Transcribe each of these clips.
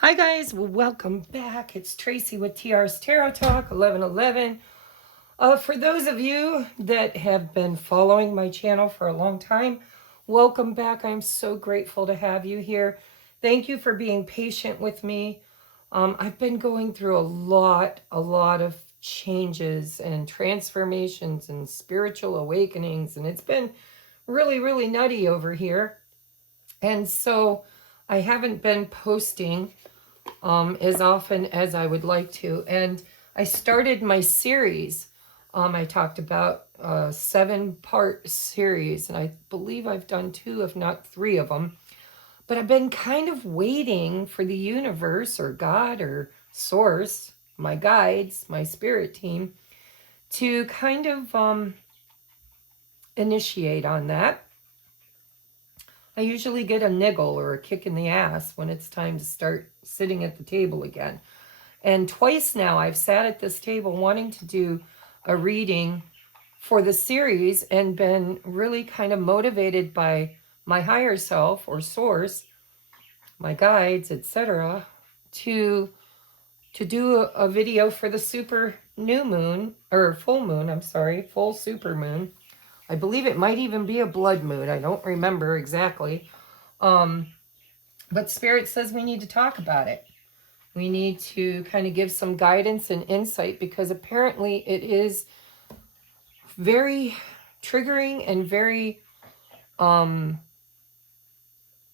Hi guys, welcome back. It's Tracy with TR's Tarot Talk 1111. For those of you that have been following my channel for a long time, welcome back. I'm so grateful to have you here. Thank you for being patient with me. I've been going through a lot of changes and transformations and spiritual awakenings, and it's been really nutty over here. And so I haven't been posting as often as I would like to. And I started my series. I talked about a 7-part series, and I believe I've done 2, if not 3 of them. But I've been kind of waiting for the universe or God or source, my guides, my spirit team, to kind of initiate on that. I usually get a niggle or a kick in the ass when it's time to start sitting at the table again. And twice now I've sat at this table wanting to do a reading for the series and been really kind of motivated by my higher self or source, my guides, etc., to do a video for the super new moon, or full moon, I'm sorry, full super moon. I believe it might even be a blood moon. I don't remember exactly. But Spirit says we need to talk about it. We need to kind of give some guidance and insight because apparently it is very triggering and very,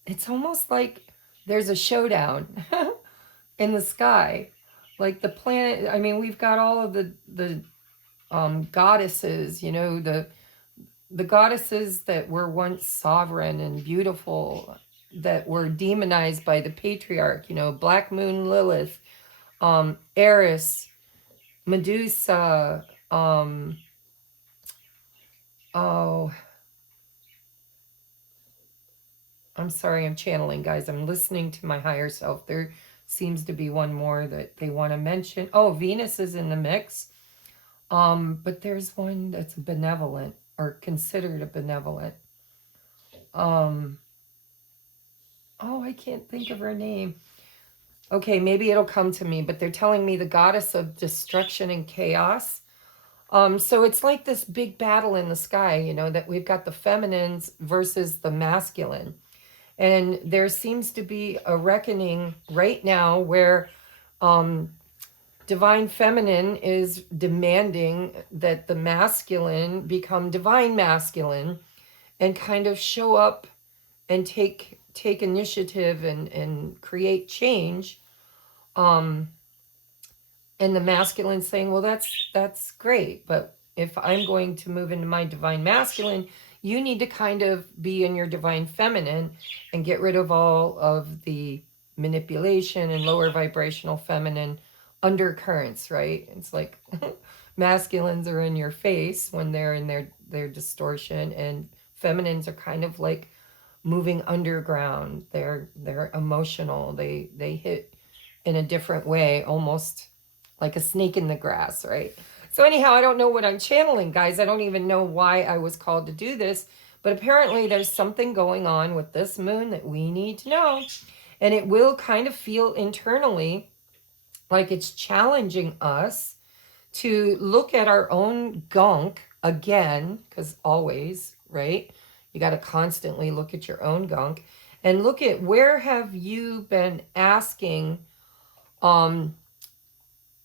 it's almost like there's a showdown in the sky. Like the planet, I mean, we've got all of the goddesses, you know, the goddesses that were once sovereign and beautiful, that were demonized by the patriarch, you know, Black Moon Lilith, Aries, Medusa, oh, I'm sorry, I'm channeling, guys. I'm listening to my higher self. There seems to be one more that they want to mention. Oh, Venus is in the mix. But there's one that's benevolent or considered a benevolent. Oh, I can't think of her name. Okay, maybe it'll come to me, but they're telling me the goddess of destruction and chaos. So it's like this big battle in the sky, you know, that we've got the feminines versus the masculine. And there seems to be a reckoning right now where divine feminine is demanding that the masculine become divine masculine and kind of show up and take initiative and create change. And the masculine saying, well, that's great, but if I'm going to move into my divine masculine, you need to kind of be in your divine feminine and get rid of all of the manipulation and lower vibrational feminine undercurrents, right? It's like masculines are in your face when they're in their distortion, and feminines are kind of like moving underground. They're emotional. They hit in a different way, almost like a snake in the grass, right? So anyhow, I don't know what I'm channeling, guys. I don't even know why I was called to do this, but apparently there's something going on with this moon that we need to know. And it will kind of feel internally like it's challenging us to look at our own gunk again, because always, right? You got to constantly look at your own gunk and look at where have you been asking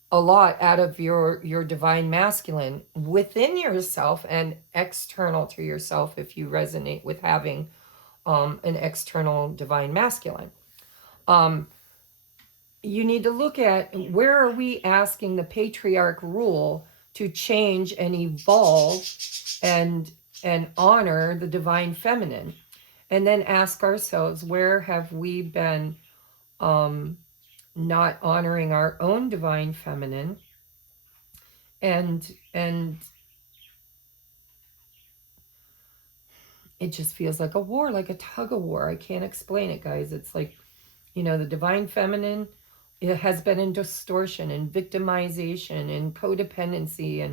a lot out of your divine masculine within yourself and external to yourself, if you resonate with having an external divine masculine. You need to look at where are we asking the patriarch rule to change and evolve and honor the divine feminine, and then ask ourselves, where have we been not honoring our own divine feminine, and it just feels like a war, like a tug of war. I can't explain it, guys. It's like, you know, the divine feminine, it has been in distortion and victimization and codependency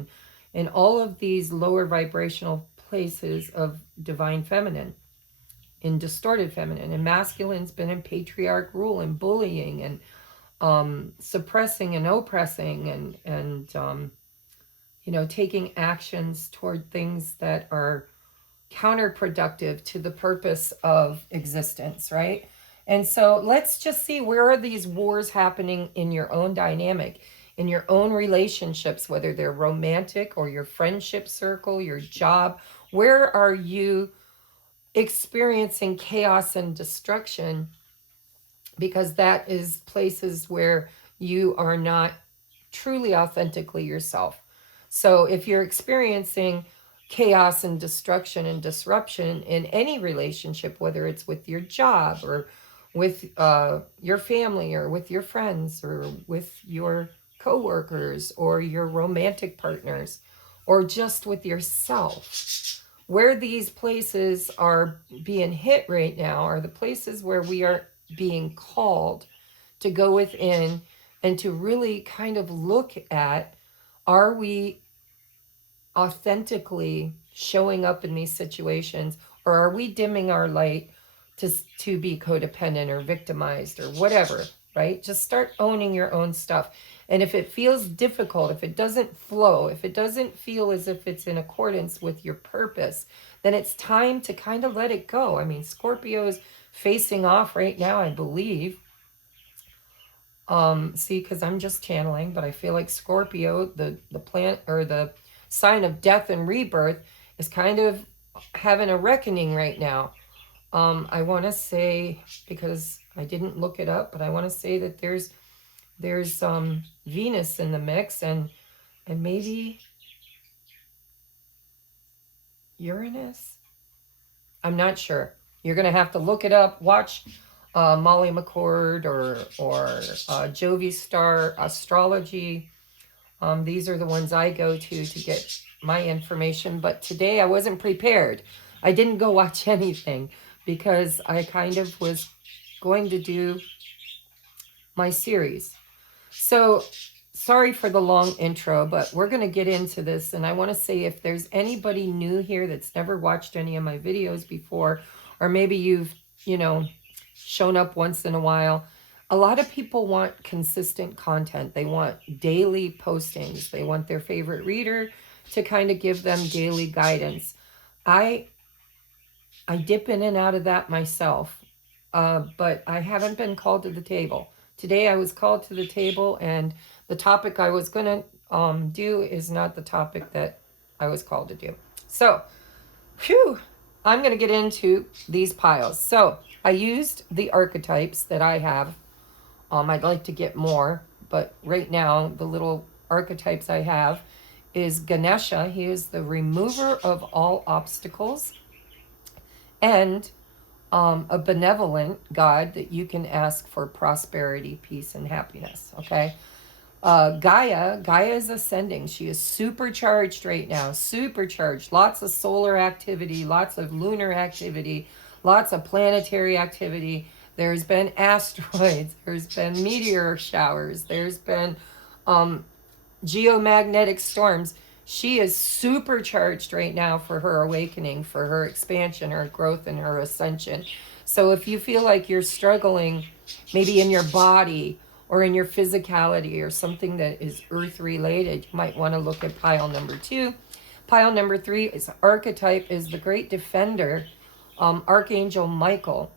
and all of these lower vibrational places of divine feminine. in distorted feminine, and masculine's been in patriarch rule and bullying and suppressing and oppressing and you know, taking actions toward things that are counterproductive to the purpose of existence, right? And so let's just see, where are these wars happening in your own dynamic, in your own relationships, whether they're romantic or your friendship circle, your job. Where are you experiencing chaos and destruction? Because that is places where you are not truly authentically yourself. So if you're experiencing chaos and destruction and disruption in any relationship, whether it's with your job or with your family or with your friends or with your coworkers or your romantic partners or just with yourself, where these places are being hit right now are the places where we are being called to go within and to really kind of look at, are we authentically showing up in these situations, or are we dimming our light to be codependent or victimized or whatever, right? Just start owning your own stuff. And if it feels difficult, if it doesn't flow, if it doesn't feel as if it's in accordance with your purpose, then it's time to kind of let it go. I mean, Scorpio is facing off right now, I believe. See, because I'm just channeling, but I feel like Scorpio, the planet or the sign of death and rebirth, is kind of having a reckoning right now. I want to say, because I didn't look it up, but I want to say that there's Venus in the mix and maybe Uranus. I'm not sure. You're gonna have to look it up. Watch Molly McCord or Jovi Star Astrology. These are the ones I go to get my information. But today I wasn't prepared. I didn't go watch anything because I kind of was going to do my series. So sorry for the long intro, but we're going to get into this. And I want to say, if there's anybody new here that's never watched any of my videos before, or maybe you've, you know, shown up once in a while, a lot of people want consistent content. They want daily postings. They want their favorite reader to kind of give them daily guidance. I dip in and out of that myself, but I haven't been called to the table. Today I was called to the table, and the topic I was going to do is not the topic that I was called to do. So, phew, I'm going to get into these piles. So, I used the archetypes that I have. I'd like to get more, but right now the little archetypes I have is Ganesha. He is the remover of all obstacles, and a benevolent God that you can ask for prosperity, peace, and happiness, okay? Gaia is ascending. She is supercharged right now, supercharged. Lots of solar activity, lots of lunar activity, lots of planetary activity. There's been asteroids, there's been meteor showers, there's been geomagnetic storms. She is supercharged right now for her awakening, for her expansion, her growth, and her ascension. So if you feel like you're struggling, maybe in your body or in your physicality or something that is earth related, you might want to look at pile number 2. Pile number 3 is archetype, is the great defender, Archangel Michael,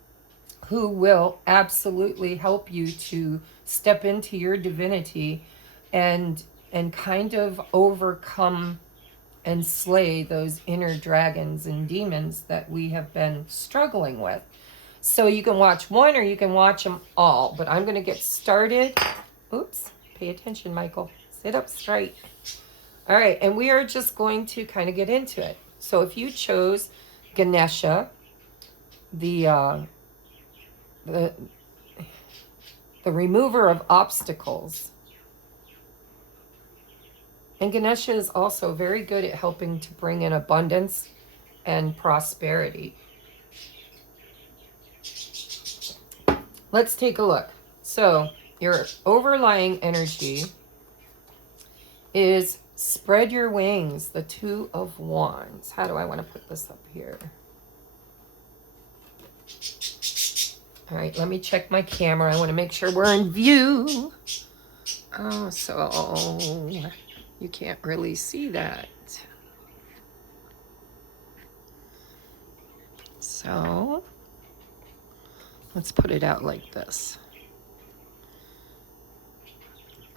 who will absolutely help you to step into your divinity and kind of overcome and slay those inner dragons and demons that we have been struggling with. So you can watch one or you can watch them all, but I'm going to get started. Oops, pay attention, Michael. Sit up straight. All right, and we are just going to kind of get into it. So if you chose Ganesha, the remover of obstacles, and Ganesha is also very good at helping to bring in abundance and prosperity. Let's take a look. So your overlying energy is spread your wings, the 2 of Wands. How do I want to put this up here? All right, let me check my camera. I want to make sure we're in view. Oh, so you can't really see that. So let's put it out like this.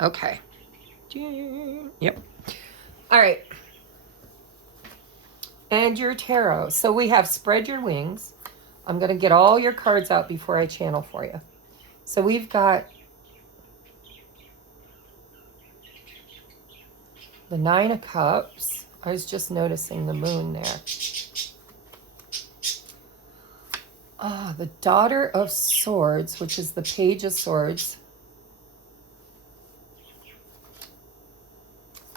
Okay. Yep. All right. And your tarot. So we have spread your wings. I'm going to get all your cards out before I channel for you. So we've got the Nine of Cups. I was just noticing the moon there. The Daughter of Swords, which is the Page of Swords.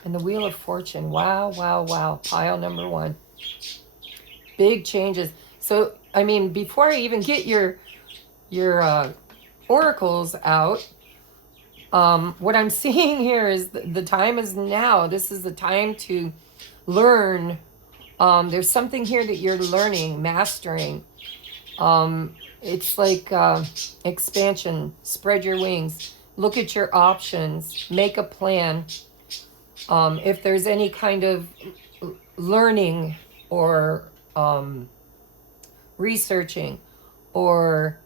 And the Wheel of Fortune. Wow, wow, wow. Pile number one. Big changes. So, I mean, before I even get your oracles out, what I'm seeing here is the time is now. This is the time to learn. There's something here that you're learning, mastering. It's like expansion. Spread your wings. Look at your options. Make a plan. If there's any kind of learning or researching, or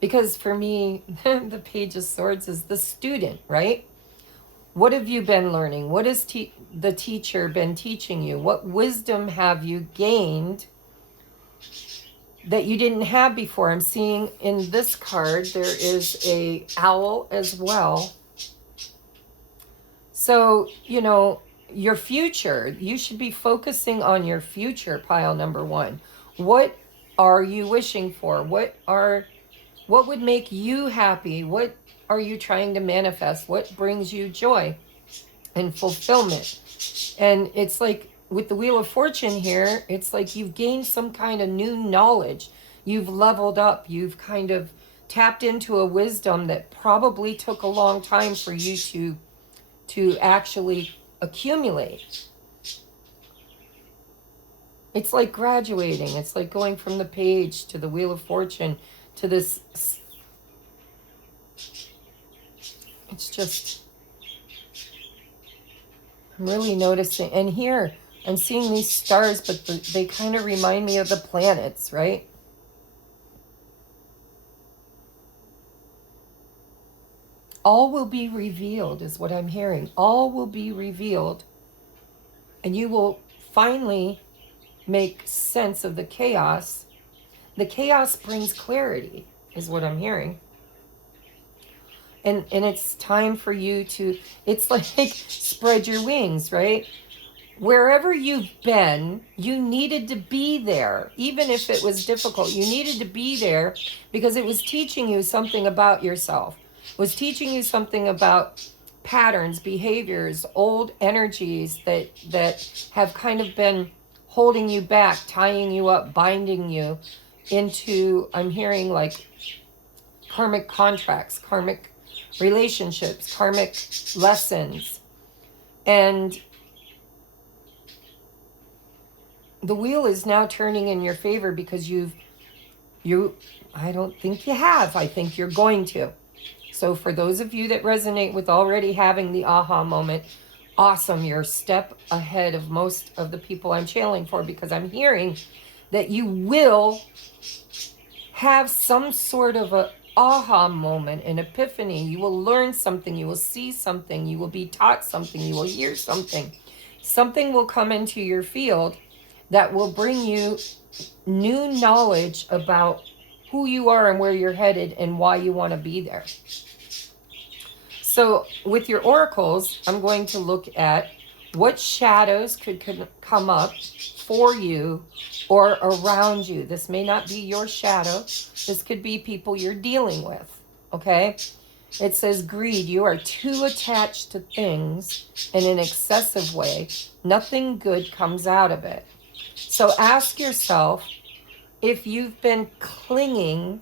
because for me the Page of Swords is the student, right? What have you been learning? What has the teacher been teaching you? What wisdom have you gained that you didn't have before? I'm seeing in this card there is a owl as well. So, you know, your future, you should be focusing on your future, pile number one. What are you wishing for? What would make you happy? What are you trying to manifest? What brings you joy and fulfillment? And it's like with the Wheel of Fortune here, it's like you've gained some kind of new knowledge. You've leveled up. You've kind of tapped into a wisdom that probably took a long time for you to actually accumulate. It's like graduating. It's like going from the Page to the Wheel of Fortune to this. It's just, I'm really noticing. And here, I'm seeing these stars, but they kind of remind me of the planets, right? All will be revealed is what I'm hearing. All will be revealed. And you will finally make sense of the chaos. The chaos brings clarity is what I'm hearing. And it's time for you to, it's like spread your wings, right? Wherever you've been, you needed to be there. Even if it was difficult, you needed to be there because it was teaching you something about yourself. It was teaching you something about patterns, behaviors, old energies that have kind of been holding you back, tying you up, binding you into, I'm hearing like karmic contracts, karmic relationships, karmic lessons. And the wheel is now turning in your favor because I don't think you have. I think you're going to. So for those of you that resonate with already having the aha moment, awesome. You're a step ahead of most of the people I'm channeling for, because I'm hearing that you will have some sort of a aha moment, an epiphany. You will learn something. You will see something. You will be taught something. You will hear something. Something will come into your field that will bring you new knowledge about who you are and where you're headed and why you want to be there. So with your oracles, I'm going to look at what shadows could come up for you or around you. This may not be your shadow. This could be people you're dealing with, okay? It says greed. You are too attached to things in an excessive way. Nothing good comes out of it. So ask yourself if you've been clinging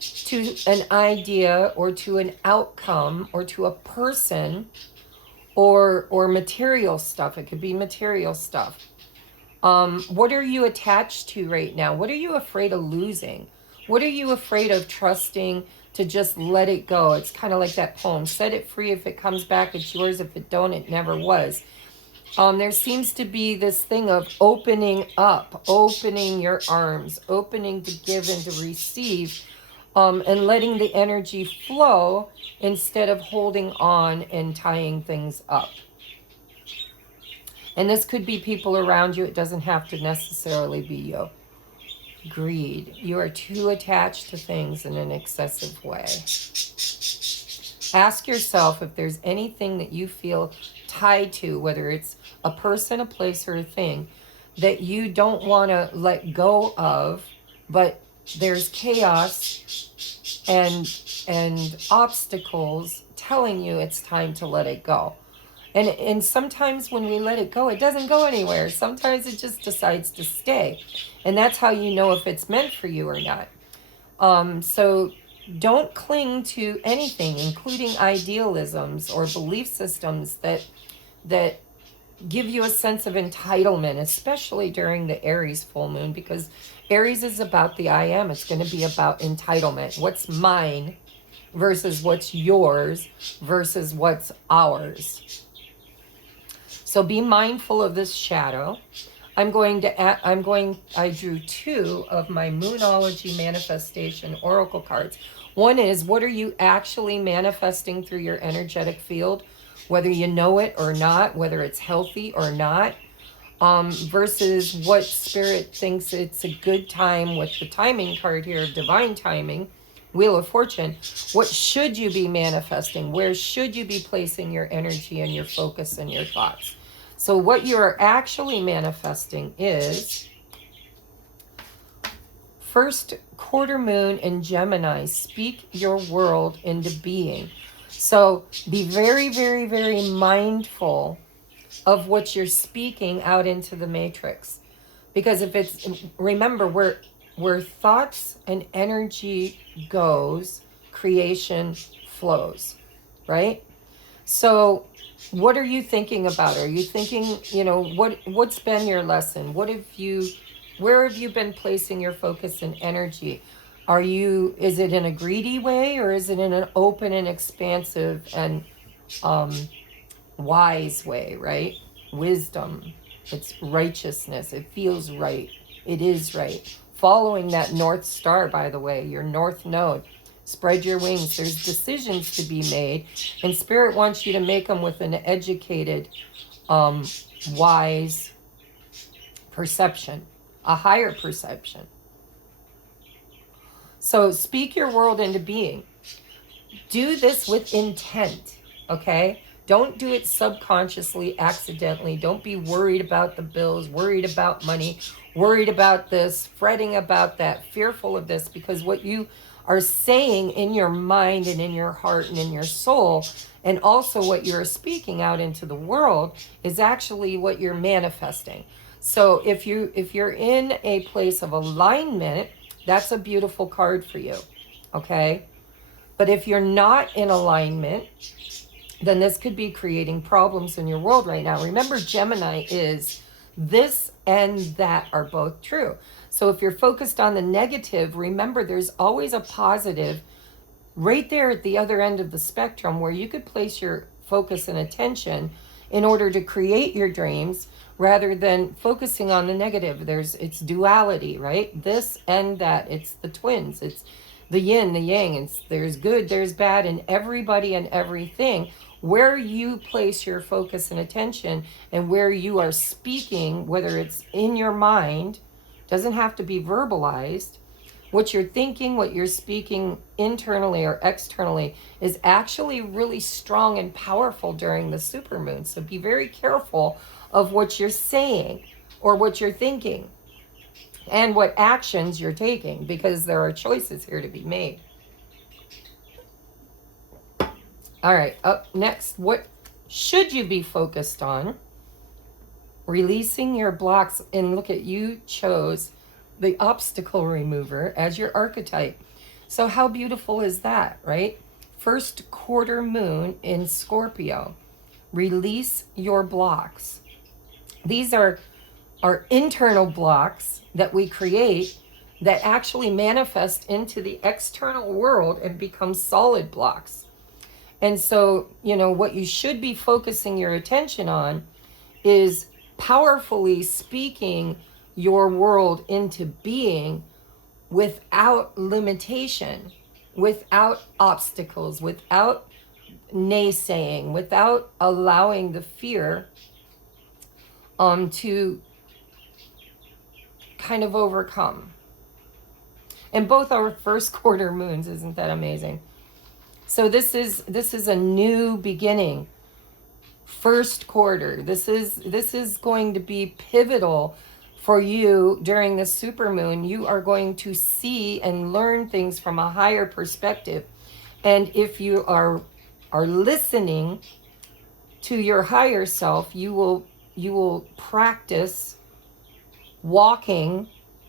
to an idea or to an outcome or to a person or material stuff. It could be material stuff. What are you attached to right now? What are you afraid of losing? What are you afraid of trusting to just let it go? It's kind of like that poem, set it free. If it comes back, it's yours. If it don't, it never was. There seems to be this thing of opening up, opening your arms, opening to give and to receive, and letting the energy flow instead of holding on and tying things up. And this could be people around you. It doesn't have to necessarily be you. Greed. You are too attached to things in an excessive way. Ask yourself if there's anything that you feel tied to, whether it's a person, a place, or a thing, that you don't want to let go of, but there's chaos and obstacles telling you it's time to let it go. And sometimes when we let it go, it doesn't go anywhere. Sometimes it just decides to stay. And that's how you know if it's meant for you or not. So don't cling to anything, including idealisms or belief systems that give you a sense of entitlement, especially during the Aries full moon, because Aries is about the I am. It's going to be about entitlement. What's mine versus what's yours versus what's ours. So be mindful of this shadow. I drew 2 of my Moonology Manifestation Oracle cards. One is, what are you actually manifesting through your energetic field? Whether you know it or not, whether it's healthy or not, versus what Spirit thinks it's a good time with the timing card here of divine timing, Wheel of Fortune. What should you be manifesting? Where should you be placing your energy and your focus and your thoughts? So what you are actually manifesting is first quarter moon in Gemini. Speak your world into being. So be very, very, very mindful of what you're speaking out into the matrix. Because if it's, remember, where thoughts and energy goes, creation flows, right? So what are you thinking about? Are you thinking, what's been your lesson? Where have you been placing your focus and energy? Is it in a greedy way, or is it in an open and expansive and wise way, right? Wisdom. It's righteousness. It feels right. It is right. Following that North Star, by the way, your North Node. Spread your wings. There's decisions to be made, and Spirit wants you to make them with an educated, wise perception, a higher perception. So speak your world into being. Do this with intent, okay? Don't do it subconsciously, accidentally. Don't be worried about the bills, worried about money, worried about this, fretting about that, fearful of this, because what you are saying in your mind and in your heart and in your soul, and also what you're speaking out into the world, is actually what you're manifesting. So if you're in a place of alignment, that's a beautiful card for you, okay? But if you're not in alignment, then this could be creating problems in your world right now. Remember, Gemini is this and that are both true. So if you're focused on the negative, remember there's always a positive right there at the other end of the spectrum where you could place your focus and attention in order to create your dreams rather than focusing on the negative. It's duality, right? This and that. It's the twins. It's the yin, the yang. There's good, there's bad in everybody and everything. Where you place your focus and attention and where you are speaking, whether it's in your mind, doesn't have to be verbalized. What you're thinking, what you're speaking internally or externally is actually really strong and powerful during the supermoon. So be very careful of what you're saying or what you're thinking and what actions you're taking, because there are choices here to be made. All right, up next, what should you be focused on? Releasing your blocks. And look at, you chose the obstacle remover as your archetype. So how beautiful is that, right? First quarter moon in Scorpio. Release your blocks. These are are internal blocks that we create that actually manifest into the external world and become solid blocks. And so, you know, what you should be focusing your attention on is powerfully speaking your world into being without limitation, without obstacles, without naysaying, without allowing the fear to kind of overcome. And both our first quarter moons, isn't that amazing? So this is a new beginning. First quarter. This is going to be pivotal for you during the supermoon. You are going to see and learn things from a higher perspective. And if you are listening to your higher self, you will practice walking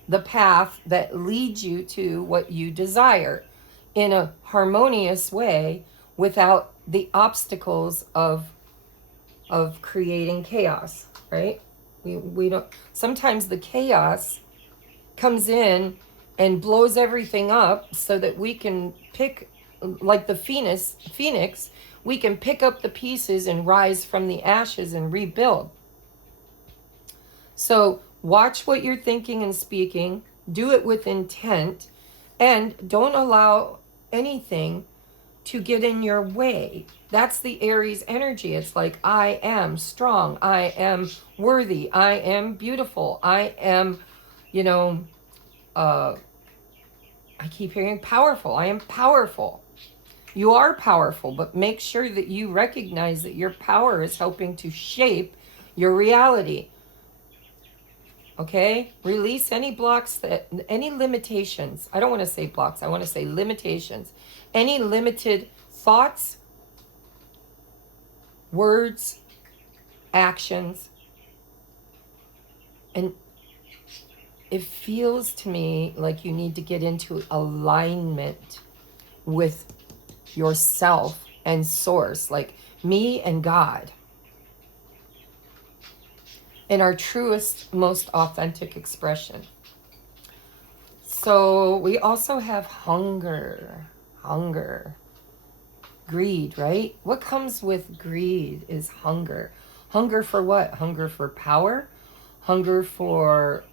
the path that leads you to what you desire in a harmonious way without the obstacles of creating chaos, right? We don't, sometimes the chaos comes in and blows everything up so that we can pick, like the phoenix, we can pick up the pieces and rise from the ashes and rebuild. So watch what you're thinking and speaking, do it with intent, and don't allow anything to get in your way. That's the Aries energy. It's like, I am strong, I am worthy, I am beautiful, I am, you know, I keep hearing powerful. I am powerful. You are powerful, but make sure that you recognize that your power is helping to shape your reality. Okay? Release any blocks, any limitations. I don't want to say blocks. I want to say limitations. Any limited thoughts, words, actions. And it feels to me like you need to get into alignment with yourself and source, like me and God, in our truest, most authentic expression. So we also have hunger, greed, right? What comes with greed is hunger. Hunger for what? Hunger for power, hunger for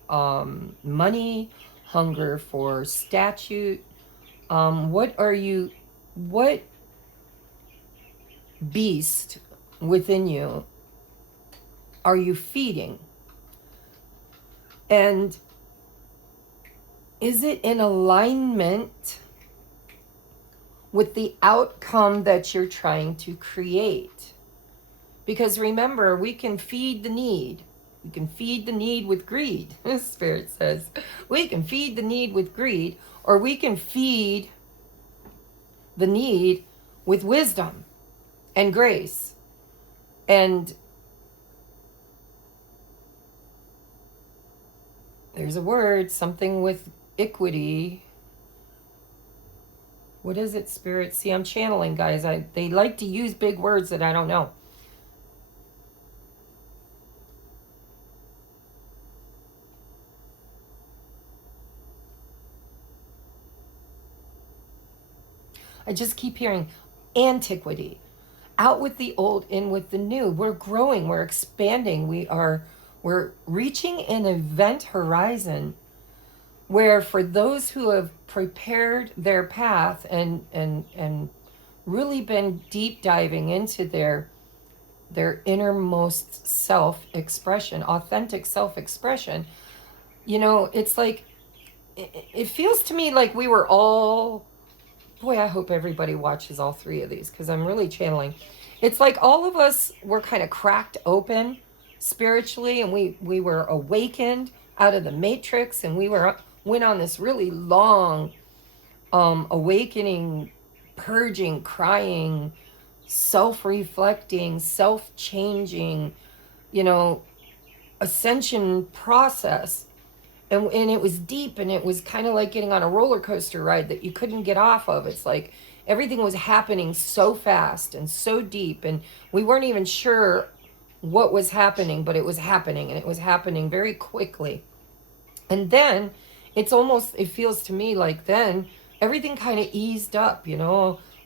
money, hunger for statute. What beast within you are you feeding? And is it in alignment with the outcome that you're trying to create? Because remember, we can feed the need. We can feed the need with greed. Spirit says we can feed the need with greed, or we can feed the need with wisdom and grace. And there's a word, something with equity. What is it, Spirit? See, I'm channeling, guys. They like to use big words that I don't know. I just keep hearing antiquity. Out with the old, in with the new. We're growing, we're expanding, we're reaching an event horizon where for those who have prepared their path and really been deep diving into their innermost self-expression, authentic self-expression, you know, it's like, it feels to me like we were all, boy, I hope everybody watches all three of these because I'm really channeling. It's like all of us were kind of cracked open spiritually, and we were awakened out of the matrix, and we went on this really long awakening, purging, crying, self-reflecting, self-changing, you know, ascension process. And it was deep, and it was kind of like getting on a roller coaster ride that you couldn't get off of. It's like everything was happening so fast and so deep, and we weren't even sure what was happening, but it was happening, and it was happening very quickly. And then it feels to me like then everything kind of eased up,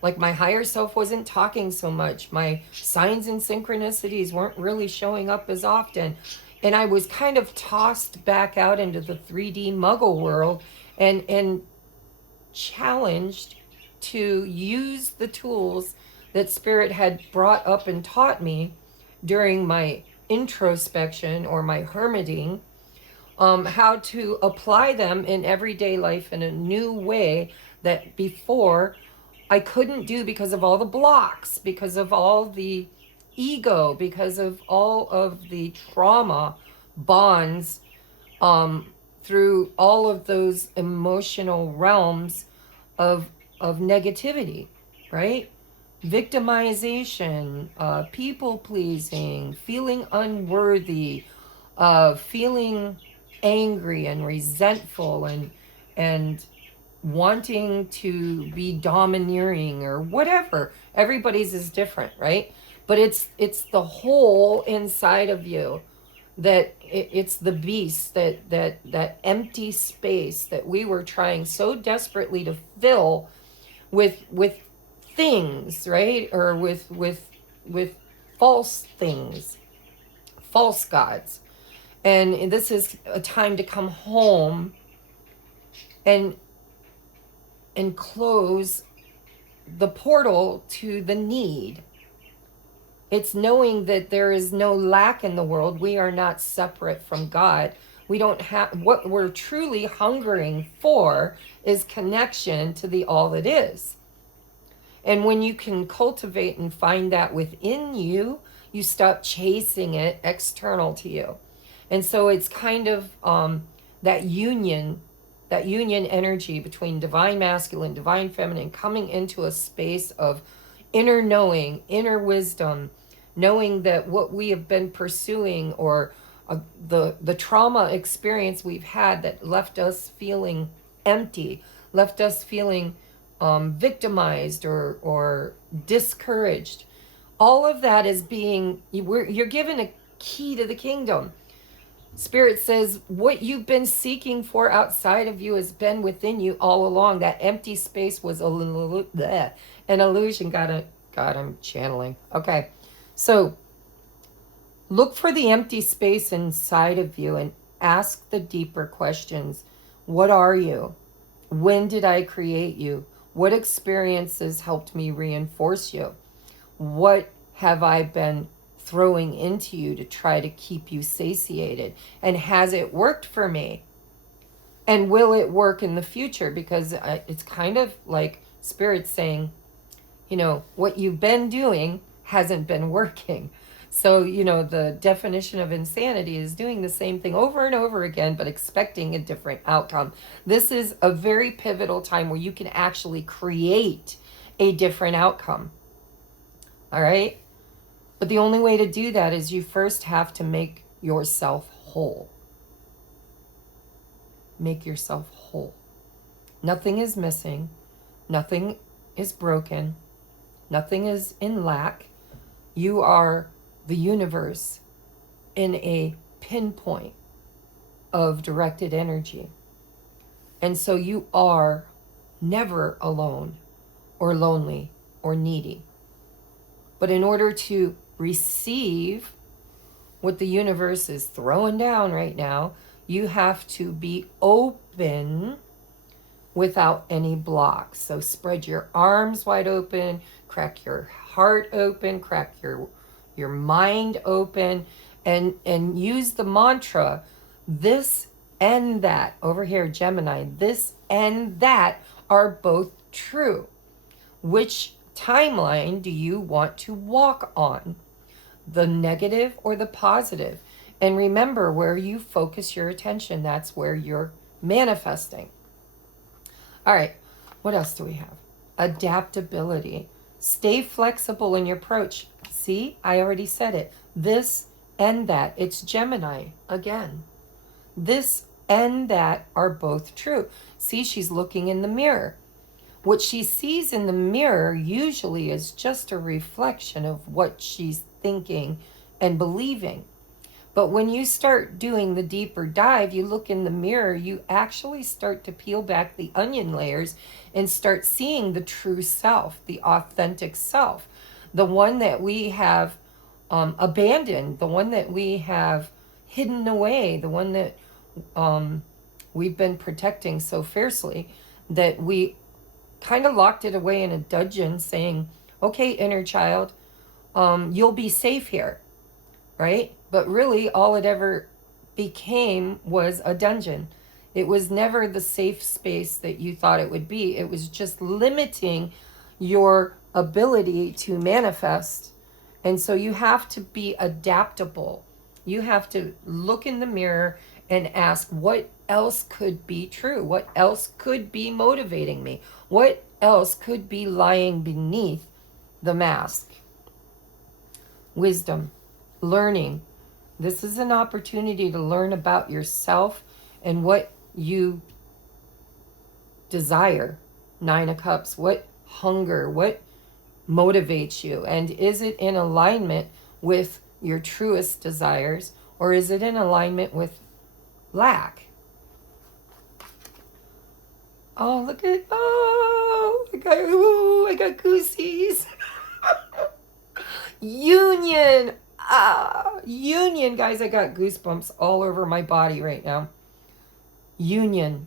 like my higher self wasn't talking so much. My signs and synchronicities weren't really showing up as often. And I was kind of tossed back out into the 3D muggle world and challenged to use the tools that Spirit had brought up and taught me during my introspection or my hermiting, how to apply them in everyday life in a new way that before I couldn't do because of all the blocks, because of all the ego, because of all of the trauma bonds, through all of those emotional realms of negativity, right? Victimization, people pleasing, feeling unworthy, feeling angry and resentful and wanting to be domineering or whatever. Everybody's is different, right? But it's the whole inside of you that it's the beast, that empty space that we were trying so desperately to fill with things, right? Or with false things, false gods. And this is a time to come home and close the portal to the need. It's knowing that there is no lack in the world. We are not separate from God. We don't have, what we're truly hungering for is connection to the all that is. And when you can cultivate and find that within you, you stop chasing it external to you. And so it's kind of that union energy between divine masculine, divine feminine, coming into a space of inner knowing, inner wisdom, knowing that what we have been pursuing, or the trauma experience we've had that left us feeling empty, left us feeling victimized or discouraged. All of that is you're given a key to the kingdom. Spirit says what you've been seeking for outside of you has been within you all along. That empty space was an illusion. God, I'm channeling. Okay. So look for the empty space inside of you and ask the deeper questions. What are you? When did I create you? What experiences helped me reinforce you? What have I been throwing into you to try to keep you satiated? And has it worked for me? And will it work in the future? Because it's kind of like Spirit saying, what you've been doing hasn't been working. So, the definition of insanity is doing the same thing over and over again, but expecting a different outcome. This is a very pivotal time where you can actually create a different outcome. All right? But the only way to do that is you first have to make yourself whole. Make yourself whole. Nothing is missing. Nothing is broken. Nothing is in lack. You are the universe in a pinpoint of directed energy. And so you are never alone or lonely or needy. But in order to receive what the universe is throwing down right now, you have to be open without any blocks. So spread your arms wide open, crack your heart open, crack your mind open, and use the mantra, this and that. Over here, Gemini, this and that are both true. Which timeline do you want to walk on? The negative or the positive? And remember, where you focus your attention, that's where you're manifesting. All right, what else do we have? Adaptability. Stay flexible in your approach. See, I already said it. This and that. It's Gemini again. This and that are both true. See, she's looking in the mirror. What she sees in the mirror usually is just a reflection of what she's thinking and believing. But when you start doing the deeper dive, you look in the mirror, you actually start to peel back the onion layers and start seeing the true self, the authentic self, the one that we have abandoned, the one that we have hidden away, the one that we've been protecting so fiercely that we kind of locked it away in a dungeon saying, okay, inner child, you'll be safe here, right? But really all it ever became was a dungeon. It was never the safe space that you thought it would be. It was just limiting your ability to manifest. And so you have to be adaptable. You have to look in the mirror and ask, what else could be true? What else could be motivating me? What else could be lying beneath the mask? Wisdom, learning. This is an opportunity to learn about yourself and what you desire. Nine of Cups, what hunger, what motivates you? And is it in alignment with your truest desires, or is it in alignment with lack? Oh, look at, I got goosies. Union. Union, guys, I got goosebumps all over my body right now. Union.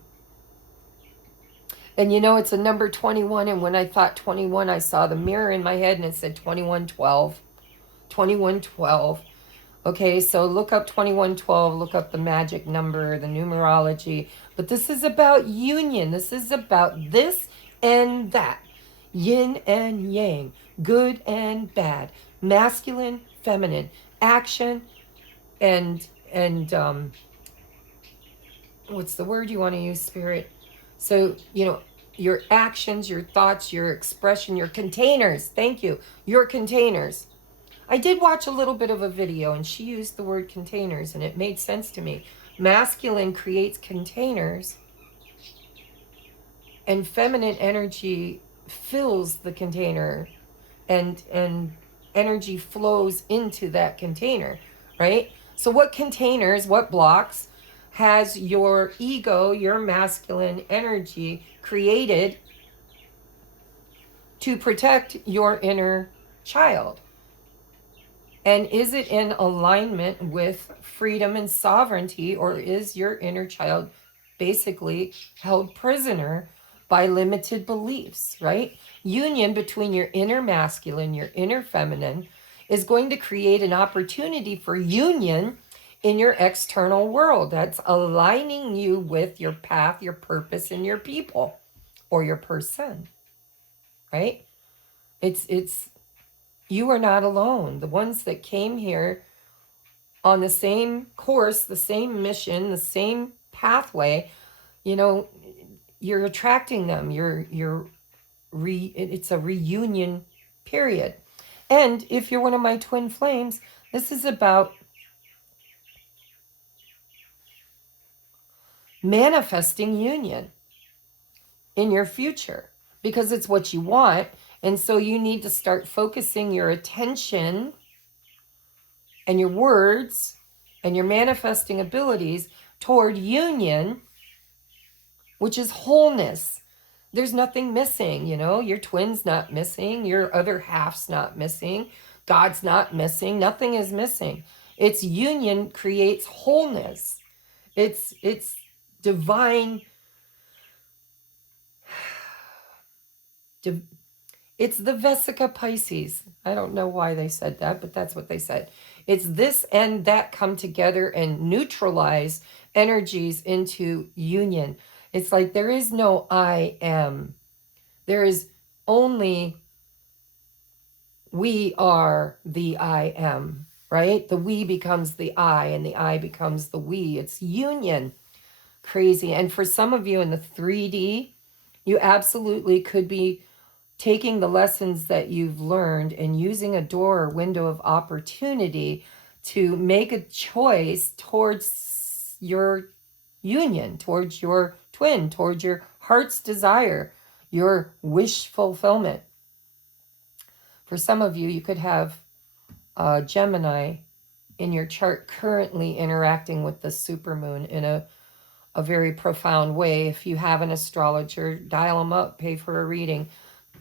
And you know, it's a number 21, and when I thought 21, I saw the mirror in my head and it said 2112. 2112. Okay, so look up 2112, look up the magic number, the numerology. But this is about union. This is about this and that. Yin and yang, good and bad, masculine, feminine, action, and what's the word you want to use, Spirit? So, you know, your actions, your thoughts, your expression, your containers. Thank you. Your containers. I did watch a little bit of a video and she used the word containers and it made sense to me. Masculine creates containers and feminine energy fills the container and energy flows into that container, right? So what containers, what blocks has your ego, your masculine energy created to protect your inner child? And is it in alignment with freedom and sovereignty, or is your inner child basically held prisoner by limited beliefs, right? Union between your inner masculine, your inner feminine is going to create an opportunity for union in your external world. That's aligning you with your path, your purpose, and your people, or your person, right? It's you are not alone. The ones that came here on the same course, the same mission, the same pathway, you know, you're attracting them. It's a reunion period. And if you're one of my twin flames, this is about manifesting union in your future because it's what you want. And so you need to start focusing your attention and your words and your manifesting abilities toward union, which is wholeness. There's nothing missing, you know, your twin's not missing, your other half's not missing, God's not missing, nothing is missing. It's union creates wholeness. It's divine. It's the Vesica Pisces. I don't know why they said that, but that's what they said. It's this and that come together and neutralize energies into union. It's like there is no I am. There is only we are the I am, right? The we becomes the I and the I becomes the we. It's union. Crazy. And for some of you in the 3D, you absolutely could be taking the lessons that you've learned and using a door or window of opportunity to make a choice towards your union, towards your twin, towards your heart's desire, your wish fulfillment. For some of you, you could have Gemini in your chart currently interacting with the supermoon in a very profound way. If you have an astrologer, dial them up, pay for a reading.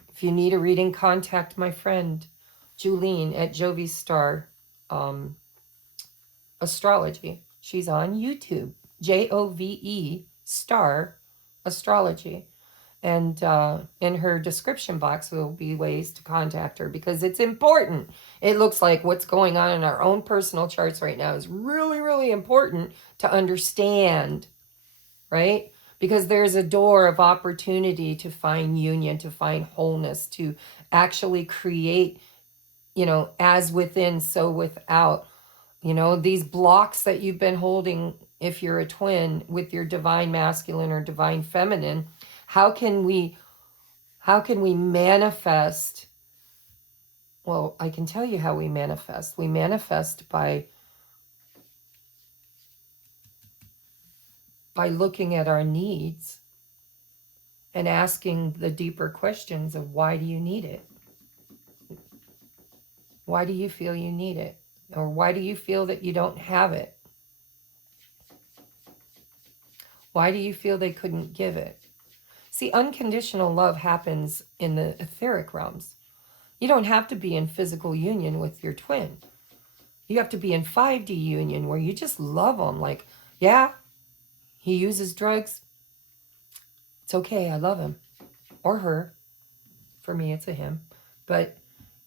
If you need a reading, contact my friend Julene at Jovi Star Astrology. She's on YouTube, Jove Star Astrology. And in her description box will be ways to contact her, because it's important. It looks like what's going on in our own personal charts right now is really, really important to understand, right? Because there's a door of opportunity to find union, to find wholeness, to actually create, as within, so without. These blocks that you've been holding, if you're a twin, with your divine masculine or divine feminine, how can we manifest? Well, I can tell you how we manifest. We manifest by looking at our needs and asking the deeper questions of, why do you need it? Why do you feel you need it? Or why do you feel that you don't have it? Why do you feel they couldn't give it? See, unconditional love happens in the etheric realms. You don't have to be in physical union with your twin. You have to be in 5D union where you just love them. Like, yeah, he uses drugs. It's okay, I love him. Or her. For me, it's a him. But,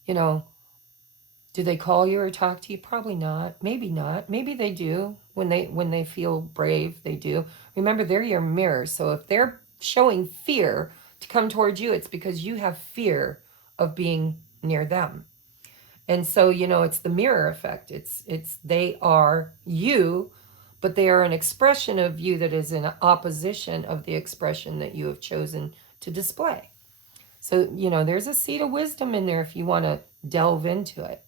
do they call you or talk to you? Probably not. Maybe not. Maybe they do. When they feel brave, they do. Remember, they're your mirror. So if they're showing fear to come towards you, it's because you have fear of being near them. And so, it's the mirror effect. It's they are you, but they are an expression of you that is in opposition of the expression that you have chosen to display. So, there's a seed of wisdom in there if you want to delve into it.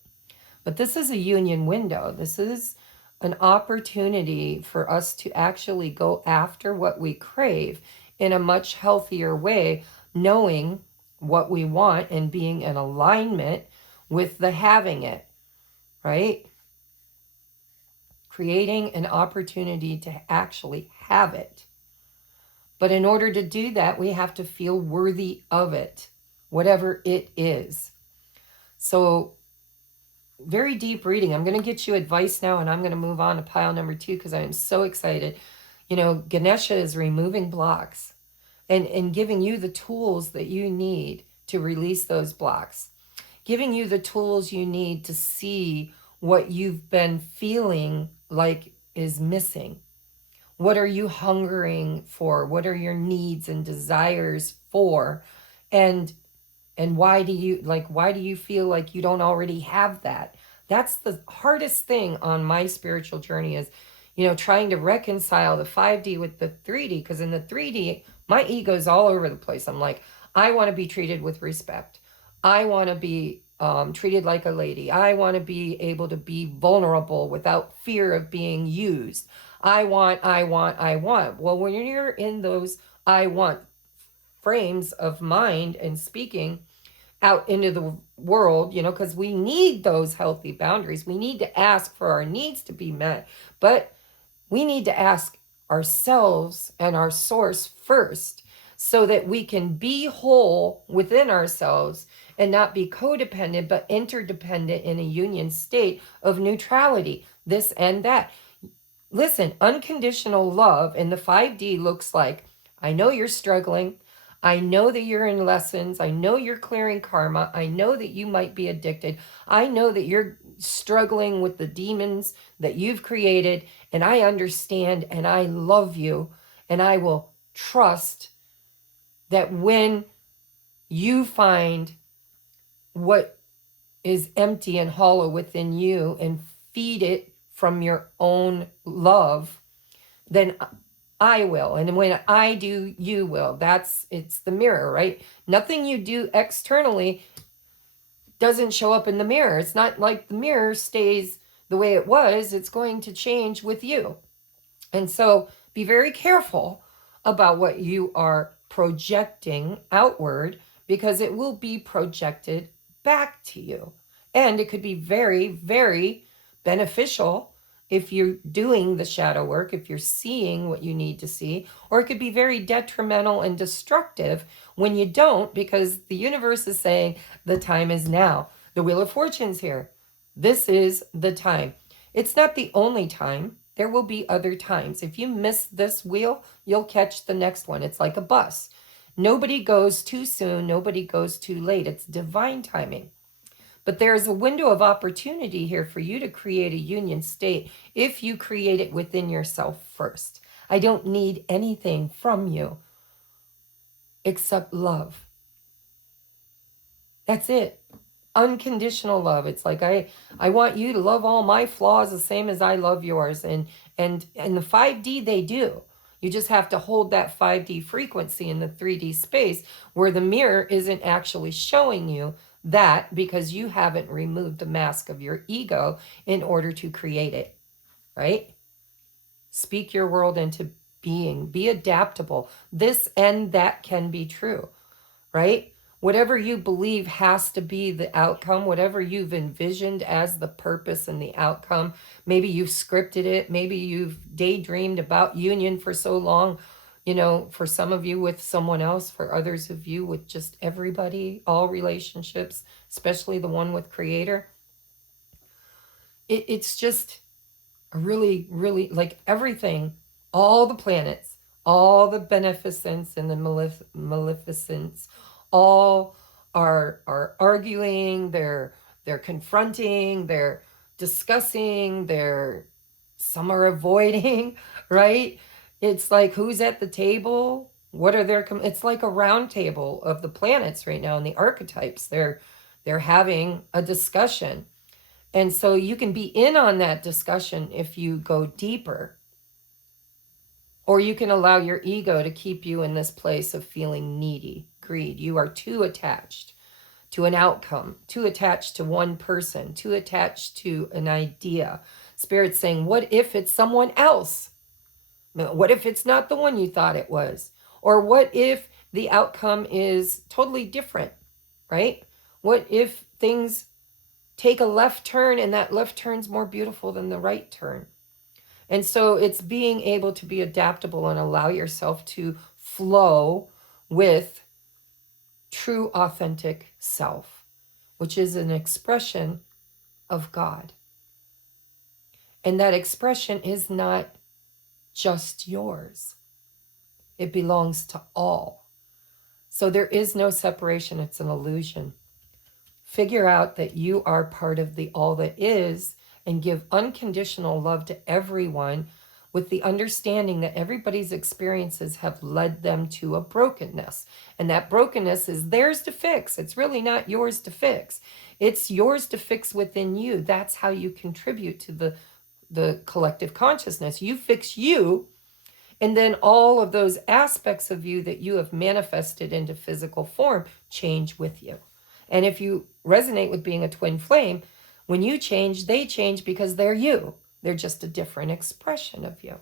But this is a union window. This is an opportunity for us to actually go after what we crave in a much healthier way, knowing what we want and being in alignment with the having it, right? Creating an opportunity to actually have it. But in order to do that, we have to feel worthy of it, whatever it is. So, very deep reading. I'm going to get you advice now, and I'm going to move on to pile number 2 because I am so excited. Ganesha is removing blocks and giving you the tools that you need to release those blocks, giving you the tools you need to see what you've been feeling like is missing. What are you hungering for? What are your needs and desires for? And why do you feel like you don't already have that? That's the hardest thing on my spiritual journey is, trying to reconcile the 5D with the 3D. Because in the 3D, my ego's all over the place. I'm like, I want to be treated with respect. I want to be treated like a lady. I want to be able to be vulnerable without fear of being used. I want. Well, when you're in those I want frames of mind and speaking out into the world, because we need those healthy boundaries. We need to ask for our needs to be met, but we need to ask ourselves and our source first so that we can be whole within ourselves and not be codependent, but interdependent in a union state of neutrality, this and that. Listen, unconditional love in the 5D looks like, I know you're struggling. I know that you're in lessons. I know you're clearing karma. I know that you might be addicted. I know that you're struggling with the demons that you've created. And I understand and I love you. And I will trust that when you find what is empty and hollow within you and feed it from your own love, then I will. And when I do, you will. It's the mirror, right? Nothing you do externally doesn't show up in the mirror. It's not like the mirror stays the way it was. It's going to change with you. And so be very careful about what you are projecting outward, because it will be projected back to you. And it could be very, very beneficial if you're doing the shadow work, if you're seeing what you need to see, or it could be very detrimental and destructive when you don't, because the universe is saying the time is now. The Wheel of Fortune's here. This is the time. It's not the only time. There will be other times. If you miss this wheel, you'll catch the next one. It's like a bus. Nobody goes too soon. Nobody goes too late. It's divine timing. But there's a window of opportunity here for you to create a union state if you create it within yourself first. I don't need anything from you except love. That's it. Unconditional love. It's like I want you to love all my flaws the same as I love yours. And the 5D, they do. You just have to hold that 5D frequency in the 3D space where the mirror isn't actually showing you that, because you haven't removed the mask of your ego in order to create it, right? Speak your world into being. Be adaptable. This and that can be true, right? Whatever you believe has to be the outcome, whatever you've envisioned as the purpose and the outcome. Maybe you've scripted it. Maybe you've daydreamed about union for so long, you know, for some of you with someone else, for others of you with just everybody, all relationships, especially the one with Creator. It's just really, really like everything, all the planets, all the beneficence and the maleficence, all are arguing, they're confronting, they're discussing, some are avoiding, right? It's like, who's at the table? What are their, it's like a round table of the planets right now and the archetypes. They're having a discussion. And so you can be in on that discussion if you go deeper. Or you can allow your ego to keep you in this place of feeling needy, greed. You are too attached to an outcome, too attached to one person, too attached to an idea. Spirit's saying, what if it's someone else? What if it's not the one you thought it was? Or what if the outcome is totally different, right? What if things take a left turn and that left turn's more beautiful than the right turn? And so it's being able to be adaptable and allow yourself to flow with true, authentic self, which is an expression of God. And that expression is not just yours. It belongs to all. So there is no separation. It's an illusion. Figure out that you are part of the all that is and give unconditional love to everyone with the understanding that everybody's experiences have led them to a brokenness. And that brokenness is theirs to fix. It's really not yours to fix. It's yours to fix within you. That's how you contribute to the collective consciousness. You fix you, and then all of those aspects of you that you have manifested into physical form change with you. And if you resonate with being a twin flame, when you change, they change because they're you. They're just a different expression of you.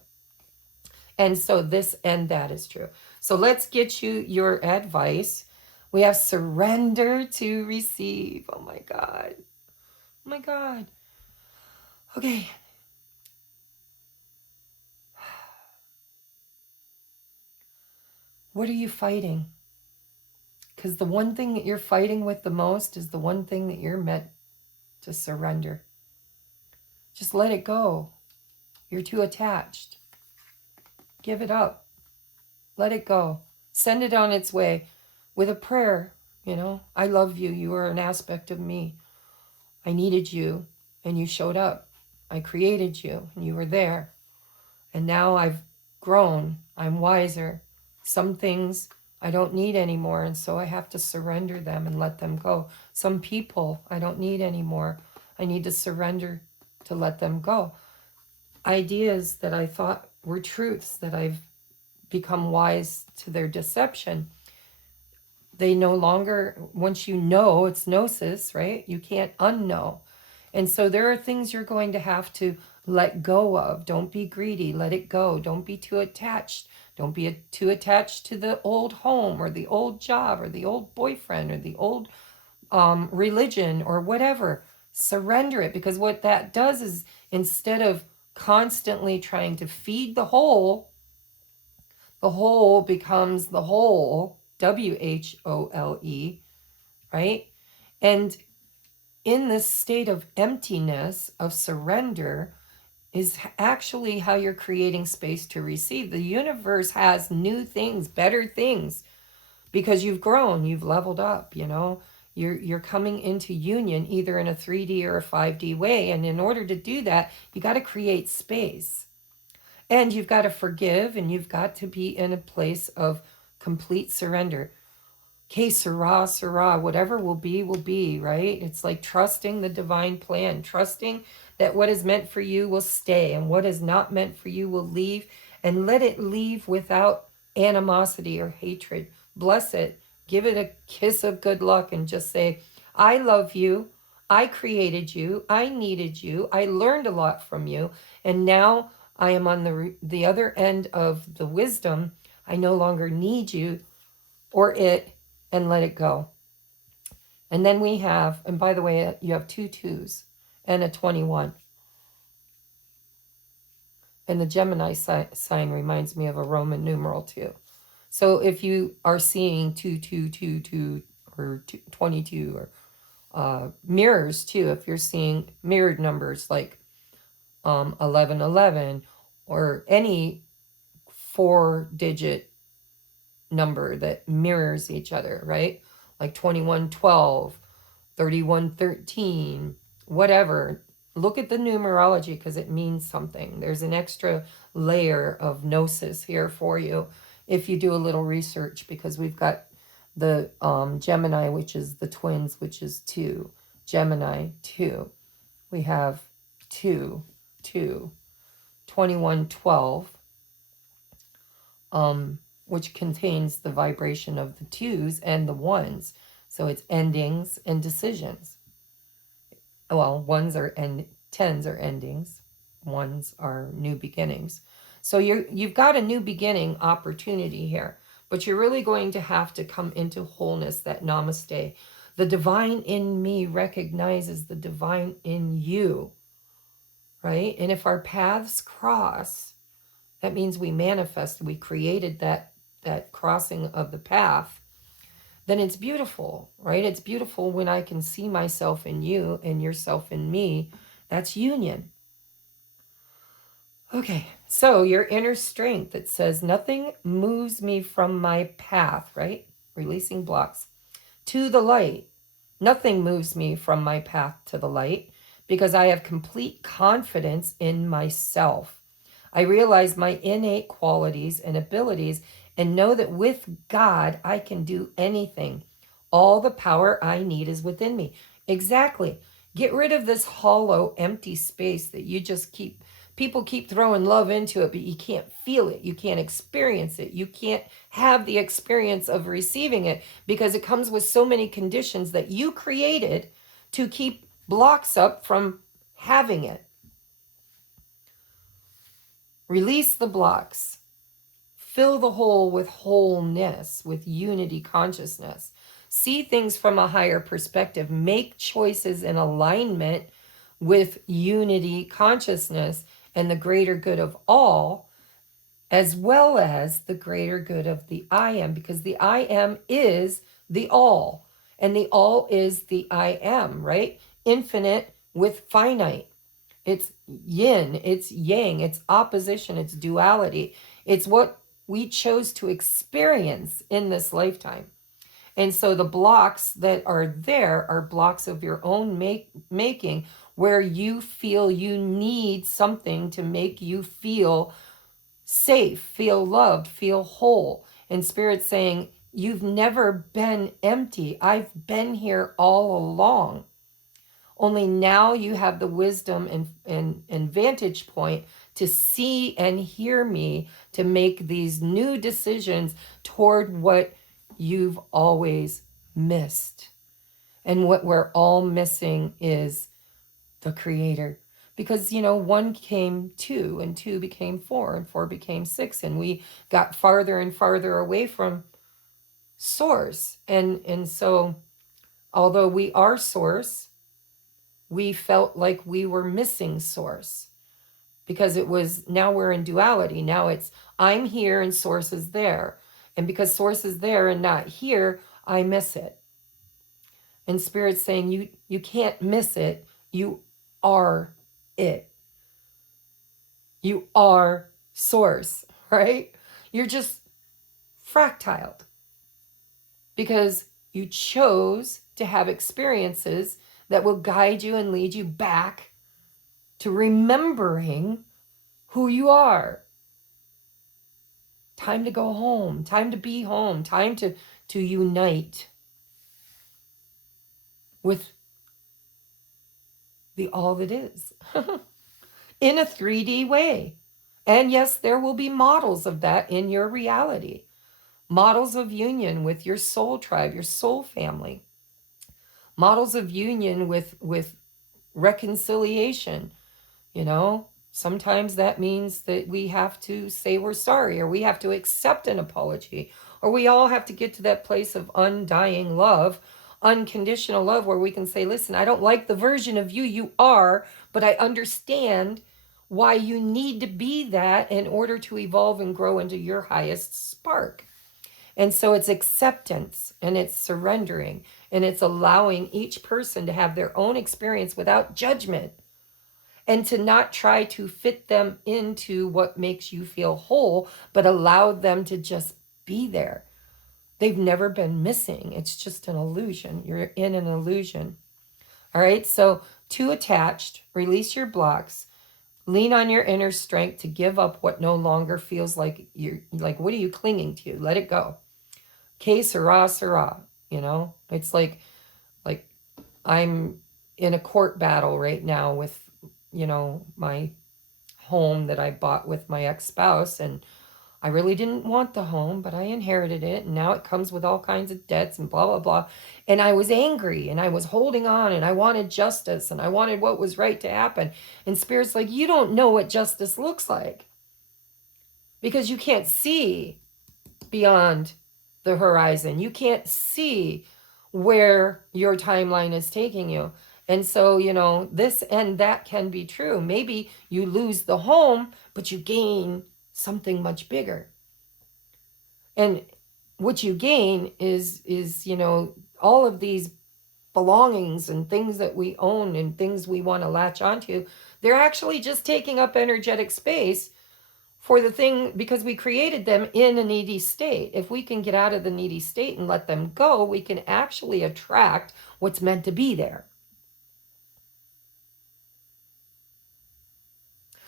And so this and that is true. So let's get you your advice. We have surrender to receive. Oh my God. Oh my God. Okay. What are you fighting? Because the one thing that you're fighting with the most is the one thing that you're meant to surrender. Just let it go. You're too attached. Give it up. Let it go. Send it on its way with a prayer. You know, I love you. You are an aspect of me. I needed you and you showed up. I created you and you were there. And now I've grown. I'm wiser. Some things I don't need anymore, and so I have to surrender them and let them go. Some people I don't need anymore. I need to surrender to let them go. Ideas that I thought were truths, that I've become wise to their deception, they no longer, once you know, it's gnosis, right? You can't unknow. And so there are things you're going to have to let go of. Don't be greedy. Let it go. Don't be too attached. Don't be too attached to the old home or the old job or the old boyfriend or the old religion or whatever. Surrender it, because what that does is, instead of constantly trying to feed the whole becomes the whole, WHOLE, right? And in this state of emptiness, of surrender, is actually how you're creating space to receive. The universe has new things, better things, because you've grown, you've leveled up, you know. You're coming into union either in a 3D or a 5D way, and in order to do that, you got to create space. And you've got to forgive, and you've got to be in a place of complete surrender. Que sera, sera, whatever will be, right? It's like trusting the divine plan, trusting that what is meant for you will stay, and what is not meant for you will leave, and let it leave without animosity or hatred. Bless it, give it a kiss of good luck, and just say, I love you, I created you, I needed you, I learned a lot from you, and now I am on the other end of the wisdom. I no longer need you or it, and let it go. And then we have, and by the way, you have 2 2s and a 21. And the Gemini sign reminds me of a Roman numeral 2. So if you are seeing 2222 or 22, or mirrors too, if you're seeing mirrored numbers like 1111, or any 4-digit number that mirrors each other, right? Like 2112, 3113, whatever. Look at the numerology, because it means something. There's an extra layer of gnosis here for you if you do a little research, because we've got the Gemini, which is the twins, which is 2. Gemini 2. We have 2, 2, 2112. Which contains the vibration of the 2s and the 1s. So it's endings and decisions. Well, 1s are 10s are endings. 1s are new beginnings. So you've got a new beginning opportunity here, but you're really going to have to come into wholeness, that namaste. The divine in me recognizes the divine in you, right? And if our paths cross, that means we manifested, we created that crossing of the path, then it's beautiful, right? It's beautiful when I can see myself in you and yourself in me. That's union. Okay, so your inner strength, it says, nothing moves me from my path, right? Releasing blocks. To the light. Nothing moves me from my path to the light, because I have complete confidence in myself. I realize my innate qualities and abilities, and know that with God, I can do anything. All the power I need is within me. Exactly. Get rid of this hollow, empty space that you just people keep throwing love into it, but you can't feel it. You can't experience it. You can't have the experience of receiving it, because it comes with so many conditions that you created to keep blocks up from having it. Release the blocks. Fill the hole with wholeness, with unity consciousness. See things from a higher perspective. Make choices in alignment with unity consciousness and the greater good of all, as well as the greater good of the I am, because the I am is the all, and the all is the I am, right? Infinite with finite. It's yin, it's yang, it's opposition, it's duality. It's what we chose to experience in this lifetime. And so the blocks that are there are blocks of your own making, where you feel you need something to make you feel safe, feel loved, feel whole. And Spirit's saying, you've never been empty. I've been here all along. Only now you have the wisdom and vantage point to see and hear me, to make these new decisions toward what you've always missed. And what we're all missing is the Creator. Because, 1 became 2, and 2 became 4, and 4 became 6, and we got farther and farther away from Source. And so, although we are Source, we felt like we were missing source, because it was, now we're in duality. Now it's, I'm here and source is there. And because source is there and not here, I miss it. And Spirit's saying, you can't miss it. You are it. You are source, right? You're just fractaled because you chose to have experiences that will guide you and lead you back to remembering who you are. Time to go home, time to be home, time to unite with the all that is in a 3D way. And yes, there will be models of that in your reality. Models of union with your soul tribe, your soul family. Models of union with reconciliation. You know, sometimes that means that we have to say we're sorry, or we have to accept an apology, or we all have to get to that place of undying love, unconditional love, where we can say, listen, I don't like the version of you you are, but I understand why you need to be that in order to evolve and grow into your highest spark. And so it's acceptance, and it's surrendering, and it's allowing each person to have their own experience without judgment, and to not try to fit them into what makes you feel whole, but allow them to just be there. They've never been missing. It's just an illusion. You're in an illusion. All right, so 2 attached, release your blocks. Lean on your inner strength to give up what no longer feels like you're, like, what are you clinging to? Let it go. Que sera, sera. You know, it's like I'm in a court battle right now with, you know, my home that I bought with my ex-spouse, and I really didn't want the home, but I inherited it, and now it comes with all kinds of debts and blah, blah, blah. And I was angry, and I was holding on, and I wanted justice, and I wanted what was right to happen. And Spirit's like, you don't know what justice looks like, because you can't see beyond the horizon. You can't see where your timeline is taking you. And so, you know, this and that can be true. Maybe you lose the home, but you gain something much bigger. And what you gain is, you know, all of these belongings and things that we own and things we want to latch onto. They're actually just taking up energetic space for the thing, because we created them in a needy state. If we can get out of the needy state and let them go, we can actually attract what's meant to be there.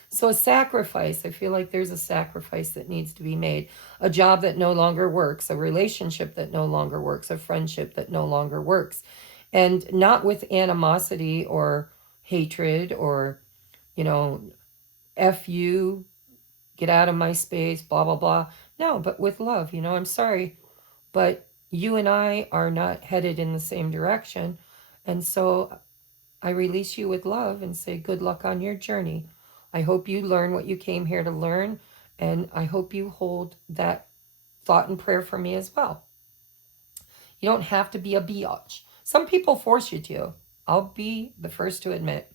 So a sacrifice, I feel like there's a sacrifice that needs to be made. A job that no longer works, a relationship that no longer works, a friendship that no longer works. And not with animosity or hatred or, you know, F you, get out of my space, blah, blah, blah. No, but with love, you know, I'm sorry, but you and I are not headed in the same direction. And so I release you with love and say, good luck on your journey. I hope you learn what you came here to learn. And I hope you hold that thought and prayer for me as well. You don't have to be a biatch. Some people force you to. I'll be the first to admit.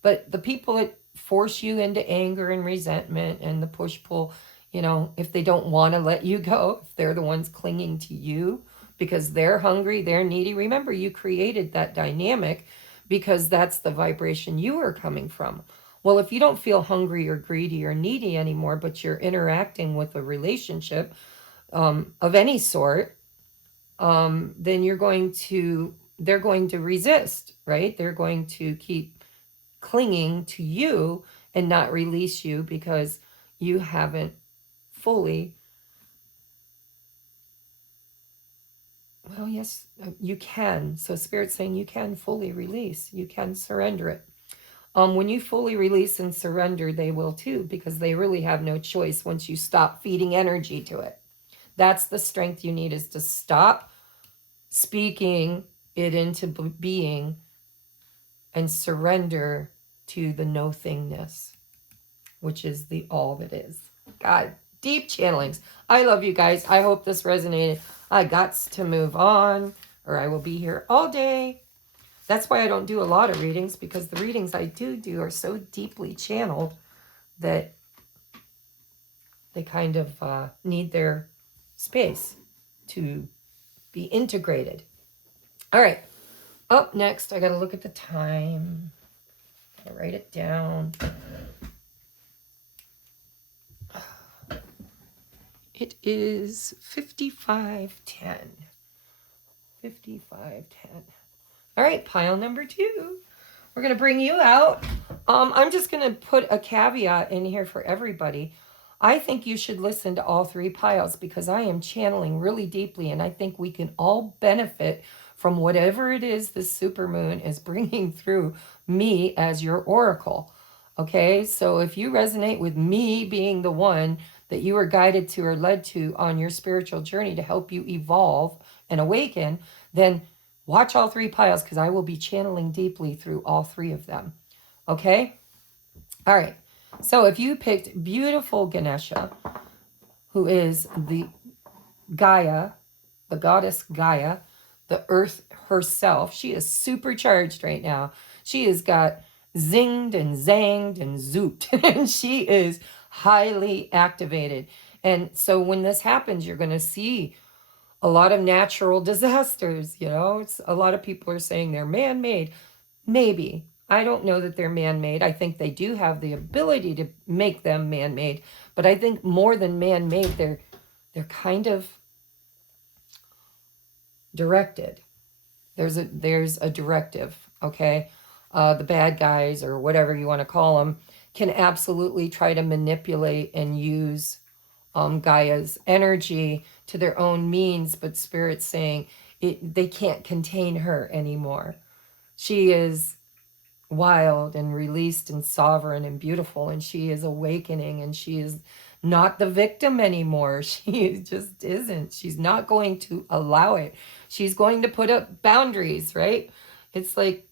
But the people that force you into anger and resentment and the push-pull, you know, if they don't want to let you go, if they're the ones clinging to you because they're hungry, they're needy, remember you created that dynamic because that's the vibration you are coming from. Well, if you don't feel hungry or greedy or needy anymore, but you're interacting with a relationship of any sort, then they're going to resist, right? They're going to keep clinging to you and not release you because you haven't fully, well, yes, you can. So Spirit's saying you can fully release, you can surrender it. When you fully release and surrender, they will too, because they really have no choice once you stop feeding energy to it. That's the strength you need, is to stop speaking it into being and surrender to the no-thingness, which is the all that is. God, deep channelings. I love you guys. I hope this resonated. I got to move on, or I will be here all day. That's why I don't do a lot of readings, because the readings I do are so deeply channeled that they kind of need their space to be integrated. All right. Up next, I got to look at the time. I'll write it down. It is 55:10. 55:10. All right, pile number 2. We're going to bring you out. I'm just going to put a caveat in here for everybody. I think you should listen to all 3 piles, because I am channeling really deeply, and I think we can all benefit from whatever it is the supermoon is bringing through me as your oracle. Okay, so if you resonate with me being the one that you are guided to or led to on your spiritual journey to help you evolve and awaken, then watch all 3 piles, because I will be channeling deeply through all 3 of them. Okay? All right. So if you picked beautiful Ganesha, who is the Gaia, the goddess Gaia, the earth herself, she is supercharged right now. She has got zinged and zanged and zooped, and she is highly activated. And so when this happens, you're going to see a lot of natural disasters. A lot of people are saying they're man-made. Maybe. I don't know that they're man-made. I think they do have the ability to make them man-made, but I think more than man-made, they're kind of directed. There's a directive, okay? The bad guys, or whatever you want to call them, can absolutely try to manipulate and use Gaia's energy to their own means, but Spirit's saying they can't contain her anymore. She is wild and released and sovereign and beautiful, and she is awakening, and she is not the victim anymore. She just isn't. She's not going to allow it. She's going to put up boundaries, right? It's like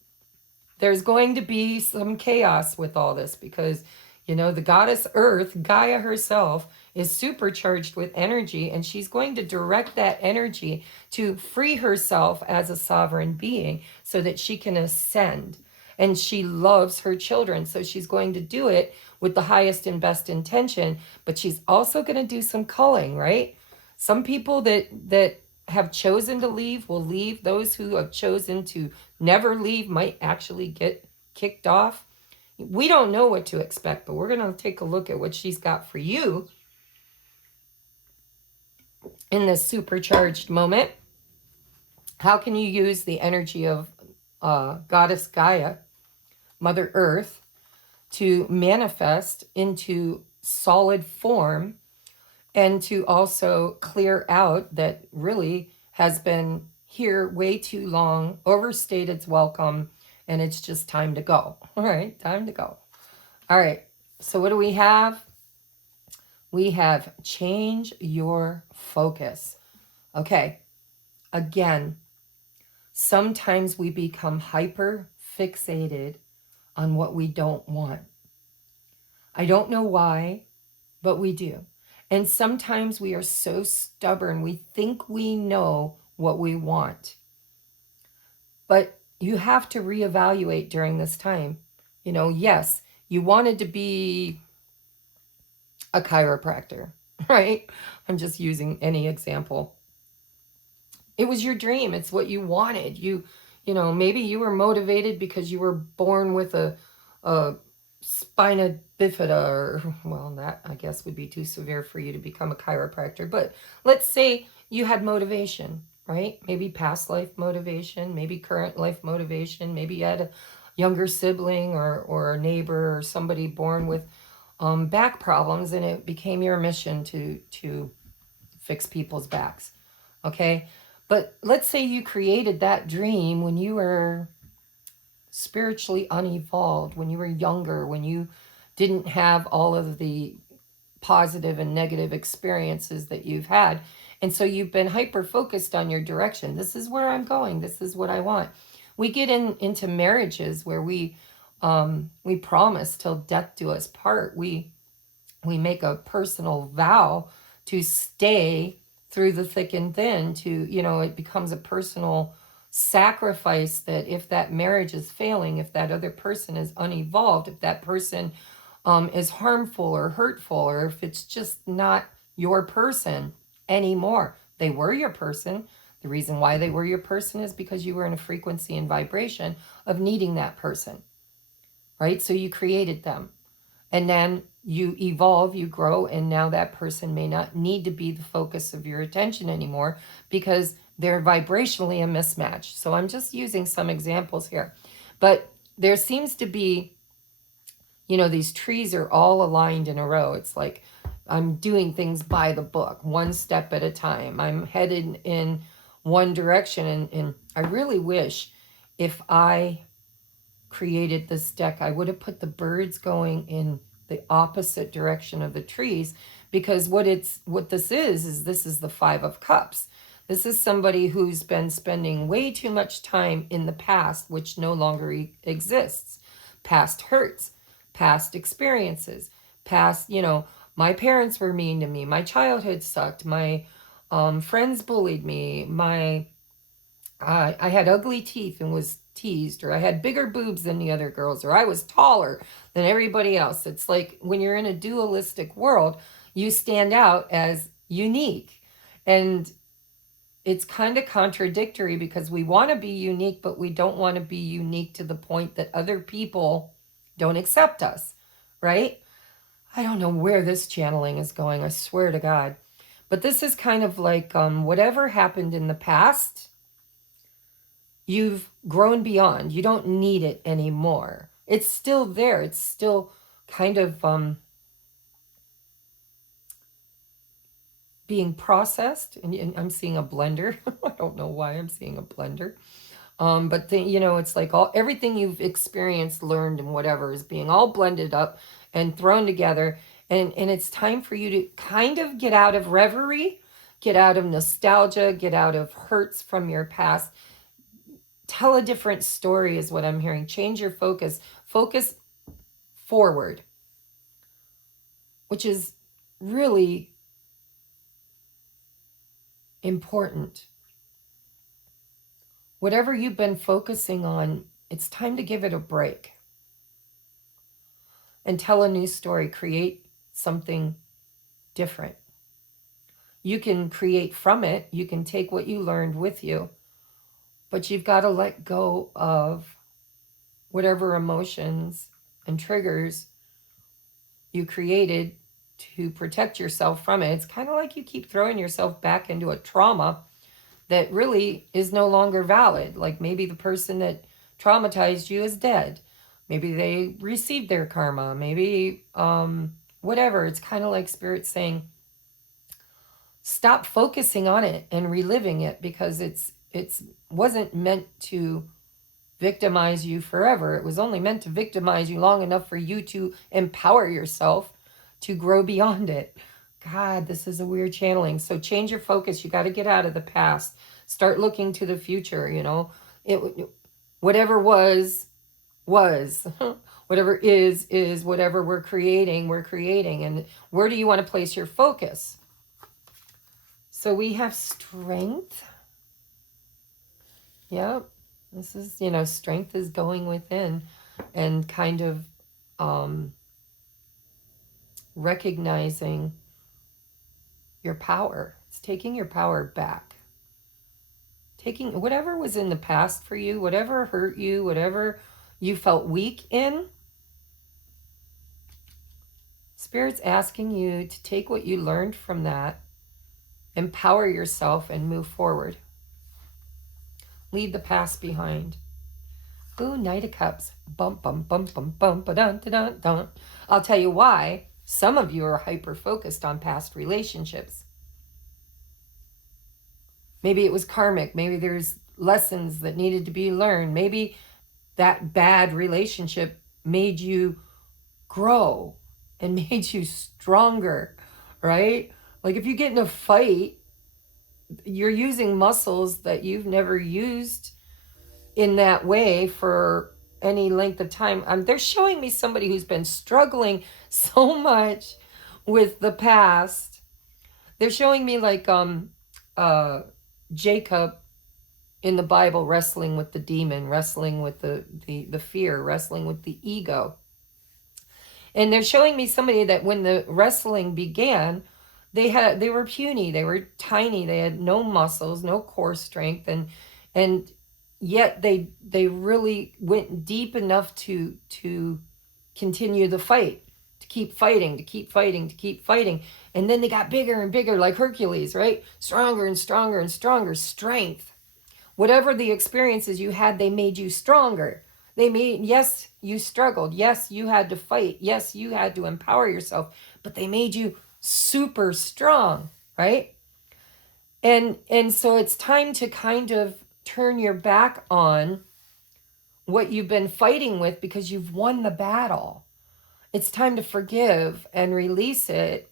there's going to be some chaos with all this, because the goddess Earth, Gaia herself, is supercharged with energy, and she's going to direct that energy to free herself as a sovereign being so that she can ascend. And she loves her children, so she's going to do it with the highest and best intention, but she's also going to do some culling, right? Some people that have chosen to leave will leave. Those who have chosen to never leave might actually get kicked off. We don't know what to expect, but we're going to take a look at what she's got for you in this supercharged moment. How can you use the energy of Goddess Gaia, Mother Earth, to manifest into solid form, and to also clear out that really has been here way too long, overstayed its welcome, and it's just time to go. All right, time to go. All right, so what do we have? We have change your focus. Okay, again, sometimes we become hyper fixated on what we don't want. I don't know why, but we do. And sometimes we are so stubborn, we think we know what we want. But you have to reevaluate during this time. Yes, you wanted to be a chiropractor, right? I'm just using any example. It was your dream. It's what you wanted. Maybe you were motivated because you were born with a spina bifida, or, well, that I guess would be too severe for you to become a chiropractor. But let's say you had motivation, right? Maybe past life motivation, maybe current life motivation. Maybe you had a younger sibling or a neighbor or somebody born with back problems, and it became your mission to fix people's backs. Okay? But let's say you created that dream when you were spiritually unevolved, when you were younger, when you didn't have all of the positive and negative experiences that you've had. And so you've been hyper focused on your direction. This is where I'm going. This is what I want. We get into marriages where we promise till death do us part. We make a personal vow to stay through the thick and thin, it becomes a personal sacrifice that if that marriage is failing, if that other person is unevolved, if that person is harmful or hurtful, or if it's just not your person anymore. They were your person. The reason why they were your person is because you were in a frequency and vibration of needing that person, right? So you created them. And then you evolve, you grow, and now that person may not need to be the focus of your attention anymore because they're vibrationally a mismatch. So I'm just using some examples here. But there seems to be, you know, these trees are all aligned in a row. It's like I'm doing things by the book, one step at a time. I'm headed in one direction. And I really wish if I created this deck, I would have put the birds going in the opposite direction of the trees, because what this is this is the Five of Cups. This is somebody who's been spending way too much time in the past, which no longer exists. Past hurts, past experiences, past, you know, my parents were mean to me, my childhood sucked, my friends bullied me, I had ugly teeth and was teased, or I had bigger boobs than the other girls, or I was taller than everybody else. It's like when you're in a dualistic world, you stand out as unique. And it's kind of contradictory because we want to be unique, but we don't want to be unique to the point that other people don't accept us, right? I don't know where this channeling is going, I swear to God. But this is kind of like whatever happened in the past, you've grown beyond. You don't need it anymore. It's still there. It's still kind of being processed. And I'm seeing a blender. I don't know why I'm seeing a blender. But you know, it's like everything you've experienced, learned, and whatever is being all blended up and thrown together. And it's time for you to kind of get out of reverie, get out of nostalgia, get out of hurts from your past. Tell a different story is what I'm hearing. Change your focus. Focus forward, which is really important. Whatever you've been focusing on, it's time to give it a break and tell a new story. Create something different. You can create from it. You can take what you learned with you. But you've got to let go of whatever emotions and triggers you created to protect yourself from it. It's kind of like you keep throwing yourself back into a trauma that really is no longer valid. Like maybe the person that traumatized you is dead. Maybe they received their karma. Maybe whatever. It's kind of like Spirit saying, stop focusing on it and reliving it, because it's wasn't meant to victimize you forever. It was only meant to victimize you long enough for you to empower yourself to grow beyond it. God, this is a weird channeling. So change your focus. You got to get out of the past. Start looking to the future, you know. Whatever was. Whatever is. Whatever we're creating. And where do you want to place your focus? So we have strength. Yep. This is, you know, strength is going within and kind of recognizing your power. It's taking your power back. Taking whatever was in the past for you, whatever hurt you, whatever you felt weak in. Spirit's asking you to take what you learned from that, empower yourself, and move forward. Leave the past behind. Ooh, Knight of Cups. Bump, bump, bump, bump, bump, dun, dun, dun, dun. I'll tell you why. Some of you are hyper-focused on past relationships. Maybe it was karmic. Maybe there's lessons that needed to be learned. Maybe that bad relationship made you grow and made you stronger, right? Like if you get in a fight, you're using muscles that you've never used in that way for any length of time. They're showing me somebody who's been struggling so much with the past. They're showing me like Jacob in the Bible, wrestling with the demon, wrestling with the fear, wrestling with the ego. And they're showing me somebody that when the wrestling began, they were puny, they were tiny, they had no muscles, no core strength, and yet they really went deep enough to continue the fight, to keep fighting, to keep fighting, to keep fighting. And then they got bigger and bigger, like Hercules, right? Stronger and stronger and stronger. Strength. Whatever the experiences you had, they made you stronger. They made, yes, you struggled. Yes, you had to fight. Yes, you had to empower yourself, but they made you super strong, right? And so it's time to kind of turn your back on what you've been fighting with because you've won the battle. It's time to forgive and release it.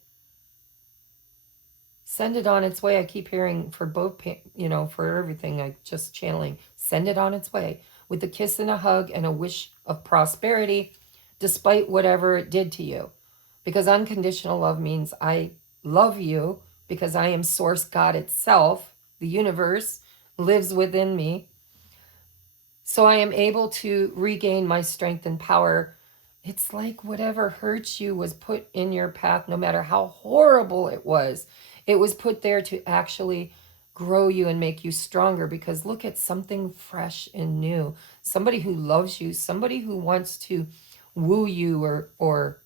Send it on its way. I keep hearing for both, for everything, I just channeling, send it on its way with a kiss and a hug and a wish of prosperity, despite whatever it did to you. Because unconditional love means I love you because I am Source God itself. The universe lives within me. So I am able to regain my strength and power. It's like whatever hurts you was put in your path, no matter how horrible it was. It was put there to actually grow you and make you stronger, because look at something fresh and new. Somebody who loves you, somebody who wants to woo you or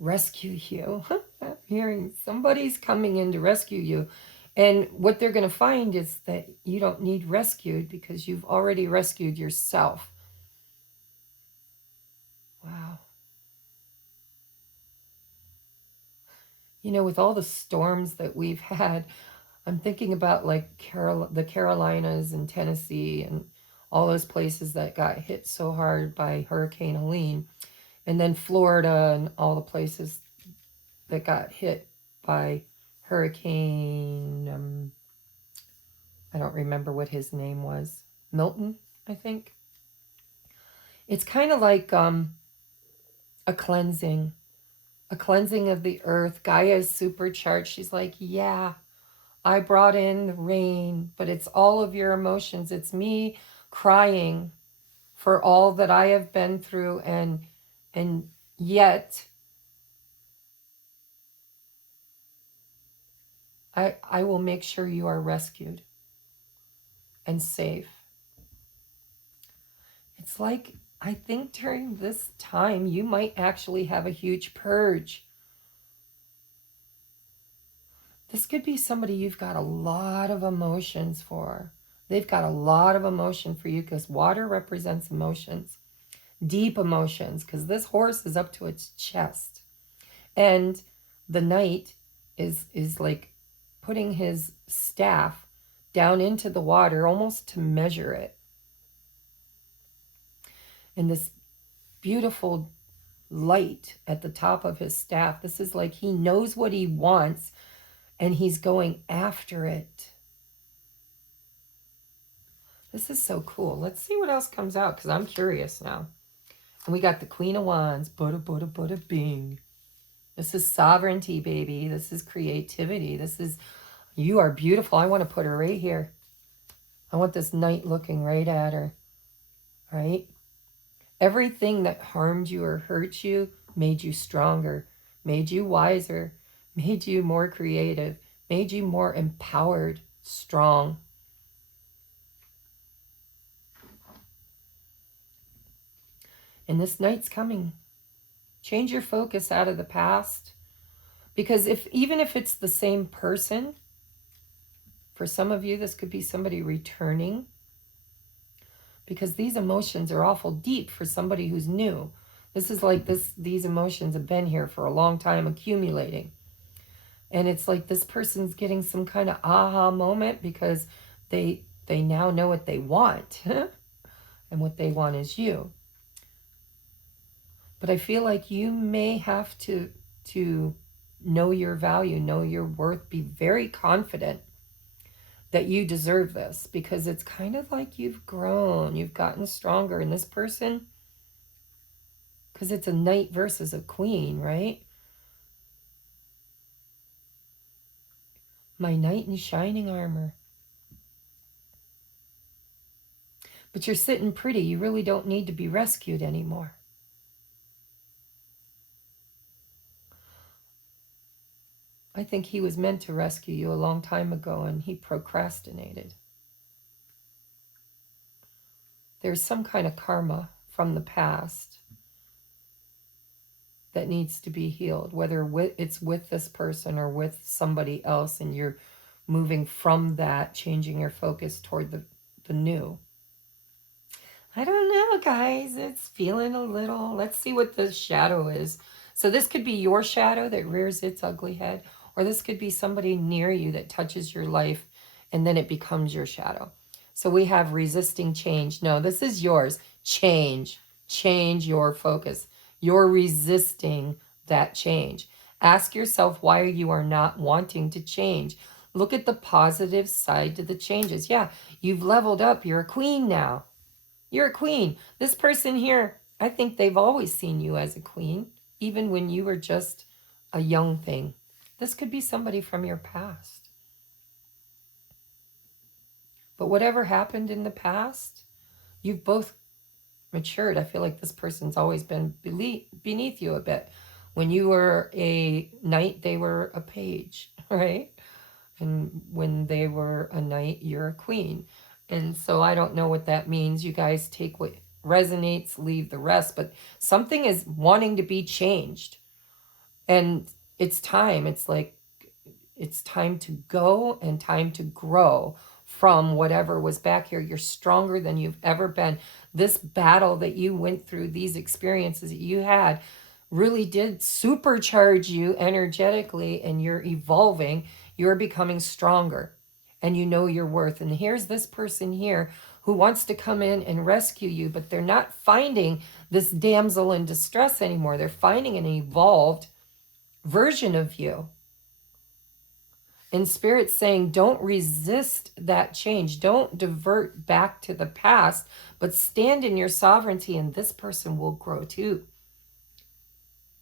rescue you. I'm hearing somebody's coming in to rescue you. And what they're going to find is that you don't need rescued because you've already rescued yourself. Wow. With all the storms that we've had, I'm thinking about like the Carolinas and Tennessee and all those places that got hit so hard by Hurricane Helene, and then Florida and all the places that got hit by Hurricane, I don't remember what his name was, Milton, I think. It's kind of like a cleansing of the earth. Gaia is supercharged. She's like, yeah, I brought in the rain, but it's all of your emotions. It's me crying for all that I have been through, and yet I will make sure you are rescued and safe. It's like, I think during this time, you might actually have a huge purge. This could be somebody you've got a lot of emotions for. They've got a lot of emotion for you because water represents emotions, deep emotions, because this horse is up to its chest. And the knight is like putting his staff down into the water almost to measure it. And this beautiful light at the top of his staff, this is like he knows what he wants and he's going after it. This is so cool. Let's see what else comes out because I'm curious now. And we got the Queen of Wands. Buddha, Buddha, Buddha, bing. This is sovereignty, baby. This is creativity. This is, you are beautiful. I want to put her right here. I want this knight looking right at her. Right? Everything that harmed you or hurt you made you stronger, made you wiser, made you more creative, made you more empowered, strong. And this night's coming. Change your focus out of the past. Because even if it's the same person, for some of you, this could be somebody returning. Because these emotions are awful deep for somebody who's new. This is like these emotions have been here for a long time, accumulating. And it's like this person's getting some kind of aha moment because they now know what they want. And what they want is you. But I feel like you may have to know your value, know your worth, be very confident that you deserve this, because it's kind of like you've grown, you've gotten stronger. And this person, because it's a knight versus a queen, right? My knight in shining armor. But you're sitting pretty. You really don't need to be rescued anymore. I think he was meant to rescue you a long time ago, and he procrastinated. There's some kind of karma from the past that needs to be healed, whether it's with this person or with somebody else, and you're moving from that, changing your focus toward the new. I don't know, guys. It's feeling a little. Let's see what the shadow is. So this could be your shadow that rears its ugly head, or this could be somebody near you that touches your life, and then it becomes your shadow. So we have resisting change. No, this is yours. Change. Change your focus. You're resisting that change. Ask yourself why you are not wanting to change. Look at the positive side to the changes. Yeah, you've leveled up. You're a queen now. You're a queen. This person here, I think they've always seen you as a queen, even when you were just a young thing. This could be somebody from your past. But whatever happened in the past, you've both matured. I feel like this person's always been beneath you a bit. When you were a knight, they were a page, right? And when they were a knight, you're a queen. And so I don't know what that means. You guys take what resonates, leave the rest. But something is wanting to be changed. And it's time. It's like, it's time to go and time to grow from whatever was back here. You're stronger than you've ever been. This battle that you went through, these experiences that you had, really did supercharge you energetically, and you're evolving. You're becoming stronger, and you know your worth. And here's this person here who wants to come in and rescue you, but they're not finding this damsel in distress anymore. They're finding an evolved version of you. And Spirit's saying, don't resist that change. Don't divert back to the past, but stand in your sovereignty, and this person will grow too.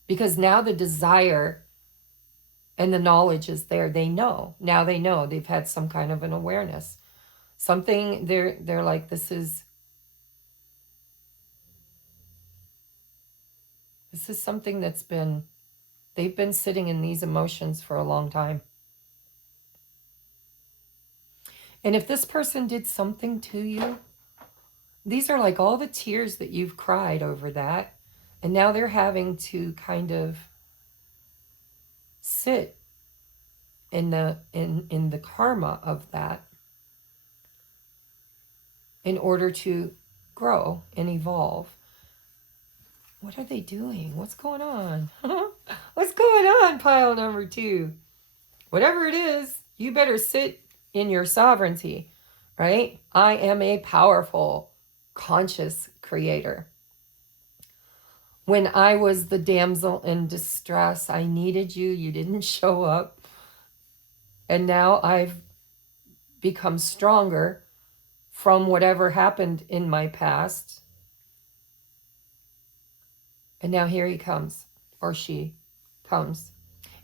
Because now the desire and the knowledge is there. They know. Now they know. They've had some kind of an awareness. Something, they're like, this is something that's been, they've been sitting in these emotions for a long time. And if this person did something to you, these are like all the tears that you've cried over that. And now they're having to kind of sit in the karma of that in order to grow and evolve. What are they doing? What's going on? What's going on, pile number 2? Whatever it is, you better sit in your sovereignty, right? I am a powerful, conscious creator. When I was the damsel in distress, I needed you. You didn't show up. And now I've become stronger from whatever happened in my past. And now here he comes, or she comes.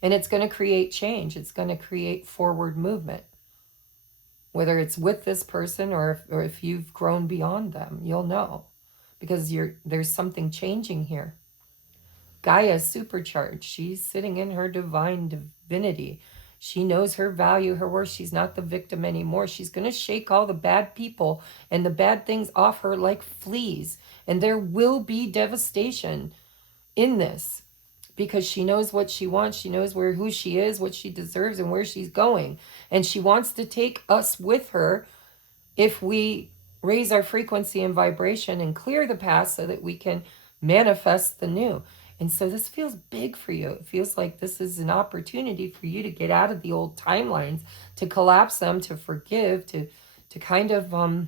And it's going to create change. It's going to create forward movement. Whether it's with this person or if you've grown beyond them, you'll know. Because there's something changing here. Gaia's supercharged. She's sitting in her divine divinity. She knows her value, her worth. She's not the victim anymore. She's going to shake all the bad people and the bad things off her like fleas. And there will be devastation in this, because she knows what she wants. She knows who she is, what she deserves, and where she's going. And she wants to take us with her if we raise our frequency and vibration and clear the past so that we can manifest the new. And so this feels big for you. It feels like this is an opportunity for you to get out of the old timelines, to collapse them, to forgive, to kind of I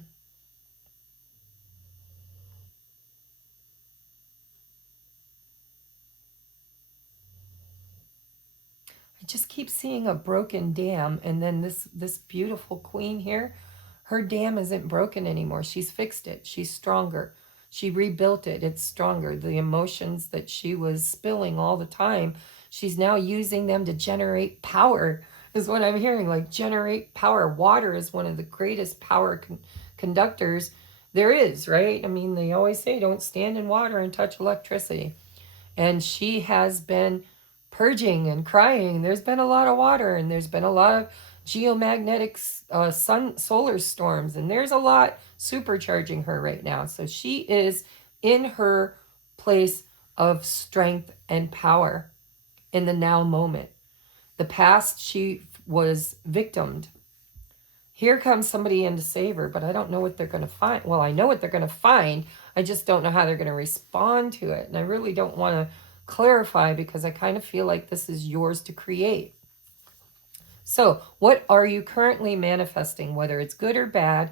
just keep seeing a broken dam, and then this beautiful queen here, her dam isn't broken anymore. She's fixed it. She's stronger. She rebuilt it. It's stronger. The emotions that she was spilling all the time, she's now using them to generate power, is what I'm hearing. Like, generate power. Water is one of the greatest power conductors. There is, right? I mean, they always say don't stand in water and touch electricity. And she has been purging and crying. There's been a lot of water, and there's been a lot of geomagnetic solar storms, and there's a lot supercharging her right now. So she is in her place of strength and power in the now moment. The past, she was victimed. Here comes somebody in to save her, but I don't know what they're going to find. Well, I know what they're going to find. I just don't know how they're going to respond to it. And I really don't want to clarify because I kind of feel like this is yours to create. So what are you currently manifesting, whether it's good or bad?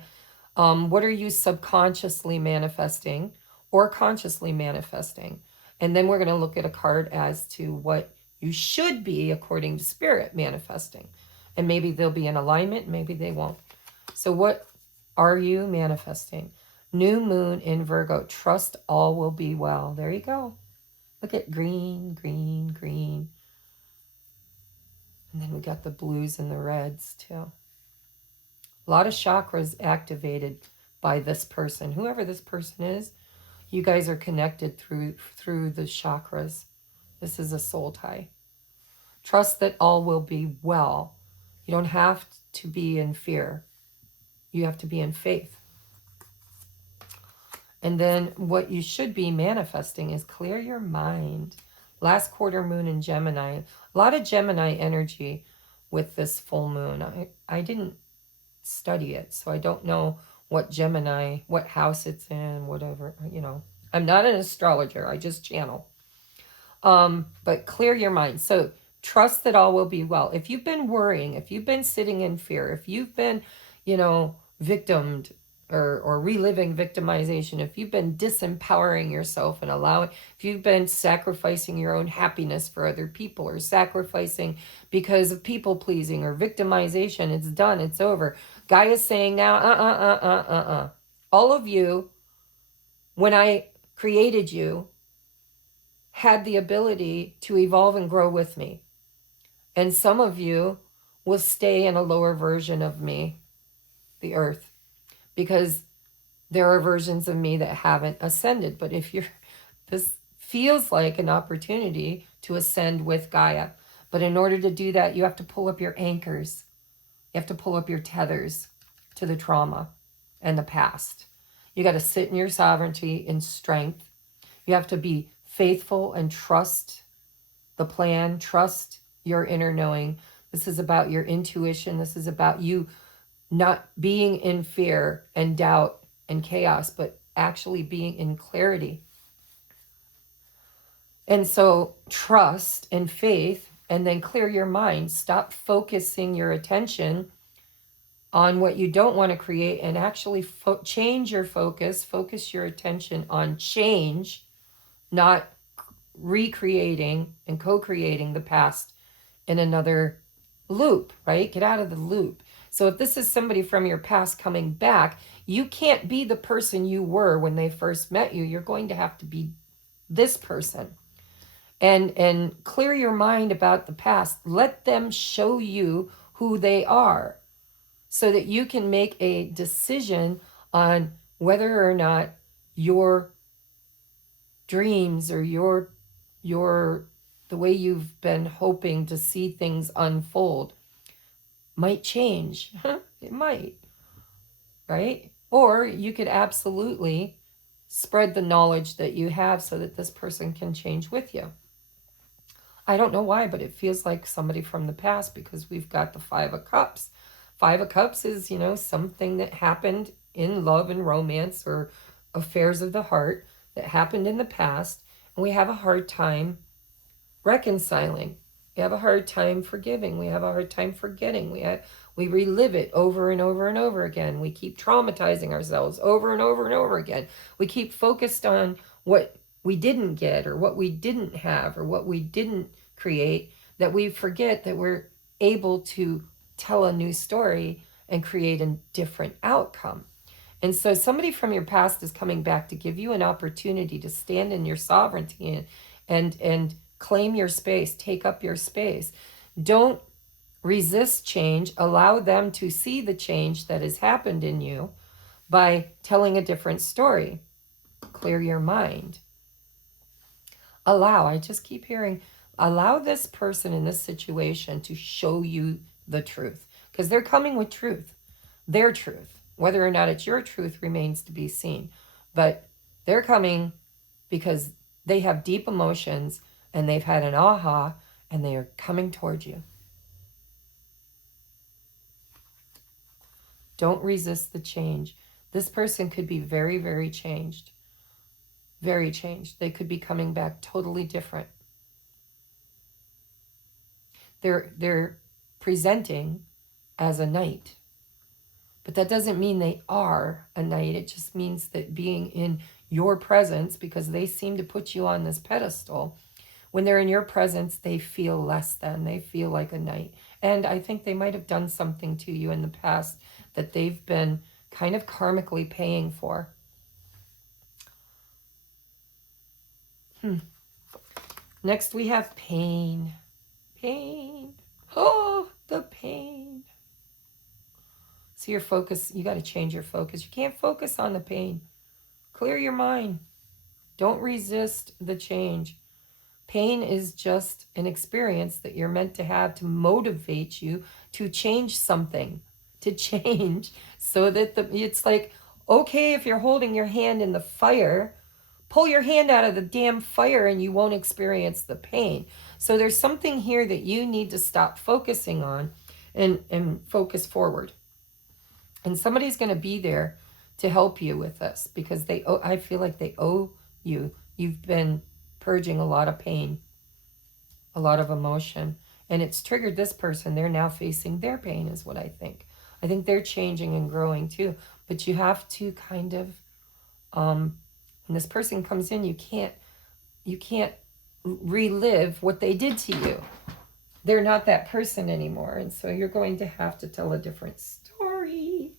What are you subconsciously manifesting or consciously manifesting? And then we're going to look at a card as to what you should be, according to spirit, manifesting. And maybe they'll be in alignment, maybe they won't. So what are you manifesting? New moon in Virgo. Trust all will be well. There you go. Look at green, green, green. And then we got the blues and the reds too. A lot of chakras activated by this person. Whoever this person is, you guys are connected through the chakras. This is a soul tie. Trust that all will be well. You don't have to be in fear. You have to be in faith. And then what you should be manifesting is clear your mind. Last quarter moon in Gemini. A lot of Gemini energy with this full moon. I didn't study it, so I don't know what Gemini, what house it's in, whatever, you know. I'm not an astrologer. I just channel. But clear your mind. So trust that all will be well. If you've been worrying, if you've been sitting in fear, if you've been, victimed or reliving victimization, if you've been disempowering yourself and if you've been sacrificing your own happiness for other people or sacrificing because of people pleasing or victimization, it's done, it's over. Gaia is saying now, all of you, when I created you, had the ability to evolve and grow with me. And some of you will stay in a lower version of me, the earth, because there are versions of me that haven't ascended. But this feels like an opportunity to ascend with Gaia. But in order to do that, you have to pull up your anchors. You have to pull up your tethers to the trauma and the past. You got to sit in your sovereignty in strength. You have to be faithful and trust the plan, trust your inner knowing. This is about your intuition. This is about you not being in fear and doubt and chaos, but actually being in clarity. And so trust and faith, and then clear your mind. Stop focusing your attention on what you don't want to create and actually change your focus. Focus your attention on change, not recreating and co-creating the past in another loop, right? Get out of the loop. So if this is somebody from your past coming back, you can't be the person you were when they first met you. You're going to have to be this person. And clear your mind about the past. Let them show you who they are so that you can make a decision on whether or not your dreams or the way you've been hoping to see things unfold might change. It might, right? Or you could absolutely spread the knowledge that you have so that this person can change with you. I don't know why, but it feels like somebody from the past because we've got the 5 of Cups. 5 of Cups is, something that happened in love and romance or affairs of the heart that happened in the past, and we have a hard time reconciling. We have a hard time forgiving. We have a hard time forgetting. We relive it over and over and over again. We keep traumatizing ourselves over and over and over again. We keep focused on what we didn't get or what we didn't have or what we didn't create, that we forget that we're able to tell a new story and create a different outcome. And so somebody from your past is coming back to give you an opportunity to stand in your sovereignty and claim your space, take up your space. Don't resist change. Allow them to see the change that has happened in you, by telling a different story. Clear your mind. Allow, I just keep hearing, allow this person in this situation to show you the truth. Because they're coming with truth, their truth. Whether or not it's your truth remains to be seen. But they're coming because they have deep emotions and they've had an aha and they are coming towards you. Don't resist the change. This person could be very, very changed. Very changed. They could be coming back totally different. They're presenting as a knight. But that doesn't mean they are a knight. It just means that being in your presence, because they seem to put you on this pedestal, when they're in your presence, they feel less than. They feel like a knight. And I think they might have done something to you in the past that they've been kind of karmically paying for. Next we have pain. Pain. Oh, the pain. So your focus, you got to change your focus. You can't focus on the pain. Clear your mind. Don't resist the change. Pain is just an experience that you're meant to have to motivate you to change something, to change so that it's like, okay, if you're holding your hand in the fire, pull your hand out of the damn fire and you won't experience the pain. So there's something here that you need to stop focusing on and focus forward. And somebody's going to be there to help you with this because I feel like they owe you. You've been purging a lot of pain, a lot of emotion, and it's triggered this person. They're now facing their pain is what I think. I think they're changing and growing too, but you have to kind of, when this person comes in, you can't relive what they did to you. They're not that person anymore, and so you're going to have to tell a different story.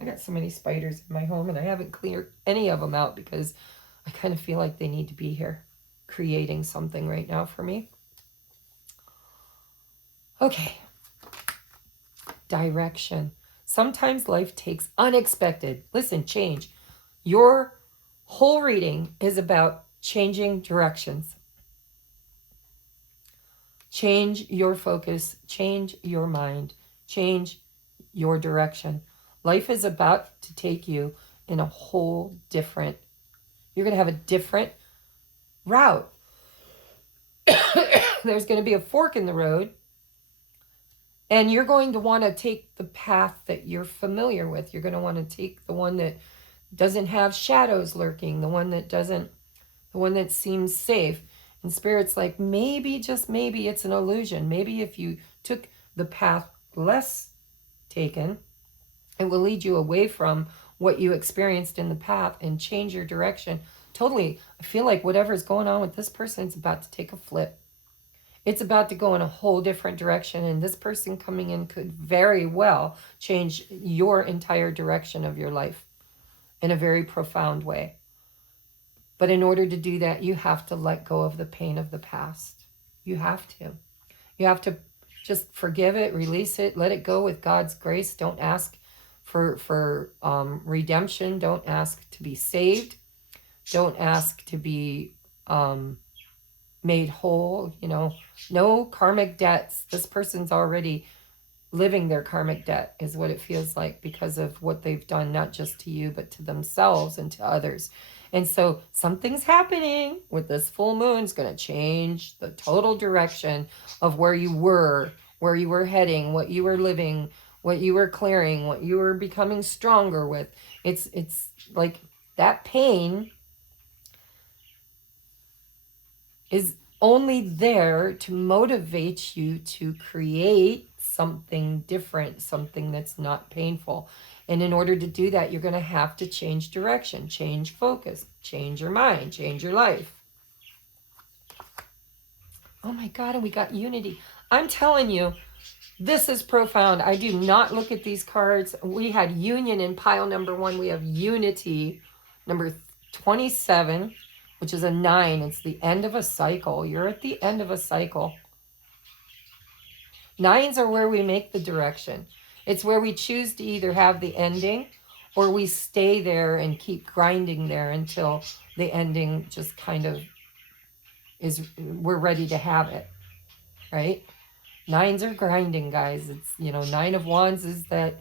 I got so many spiders in my home, and I haven't cleared any of them out because I kind of feel like they need to be here creating something right now for me. Okay. Direction. Sometimes life takes unexpected. Listen, change. Your whole reading is about changing directions. Change your focus. Change your mind. Change your direction. Life is about to take you in a whole different, you're going to have a different route. There's going to be a fork in the road, and you're going to want to take the path that you're familiar with. You're going to want to take the one that doesn't have shadows lurking, the one that seems safe. And Spirit's like, maybe, just maybe it's an illusion. Maybe if you took the path less taken, it will lead you away from what you experienced in the path and change your direction. Totally. I feel like whatever's going on with this person is about to take a flip. It's about to go in a whole different direction, and this person coming in could very well change your entire direction of your life in a very profound way. But in order to do that, you have to let go of the pain of the past. You have to. You have to just forgive it, release it, let it go with God's grace. Don't ask for redemption. Don't ask to be saved. Don't ask to be made whole. No karmic debts. This person's already living their karmic debt is what it feels like because of what they've done, not just to you, but to themselves and to others. And so something's happening with this full moon. It's going to change the total direction of where you were heading, what you were living, what you were clearing, what you were becoming stronger with. It's like that pain is only there to motivate you to create something different, something that's not painful. And in order to do that, you're going to have to change direction, change focus, change your mind, change your life. Oh my God, and we got unity. I'm telling you, this is profound. I do not look at these cards. We had union in pile number 1. We have unity number 27, which is a 9. It's the end of a cycle. You're at the end of a cycle. 9s are where we make the direction. It's where we choose to either have the ending or we stay there and keep grinding there until the ending just kind of is, we're ready to have it, right? Nines are grinding, guys. It's, you know, Nine of Wands is that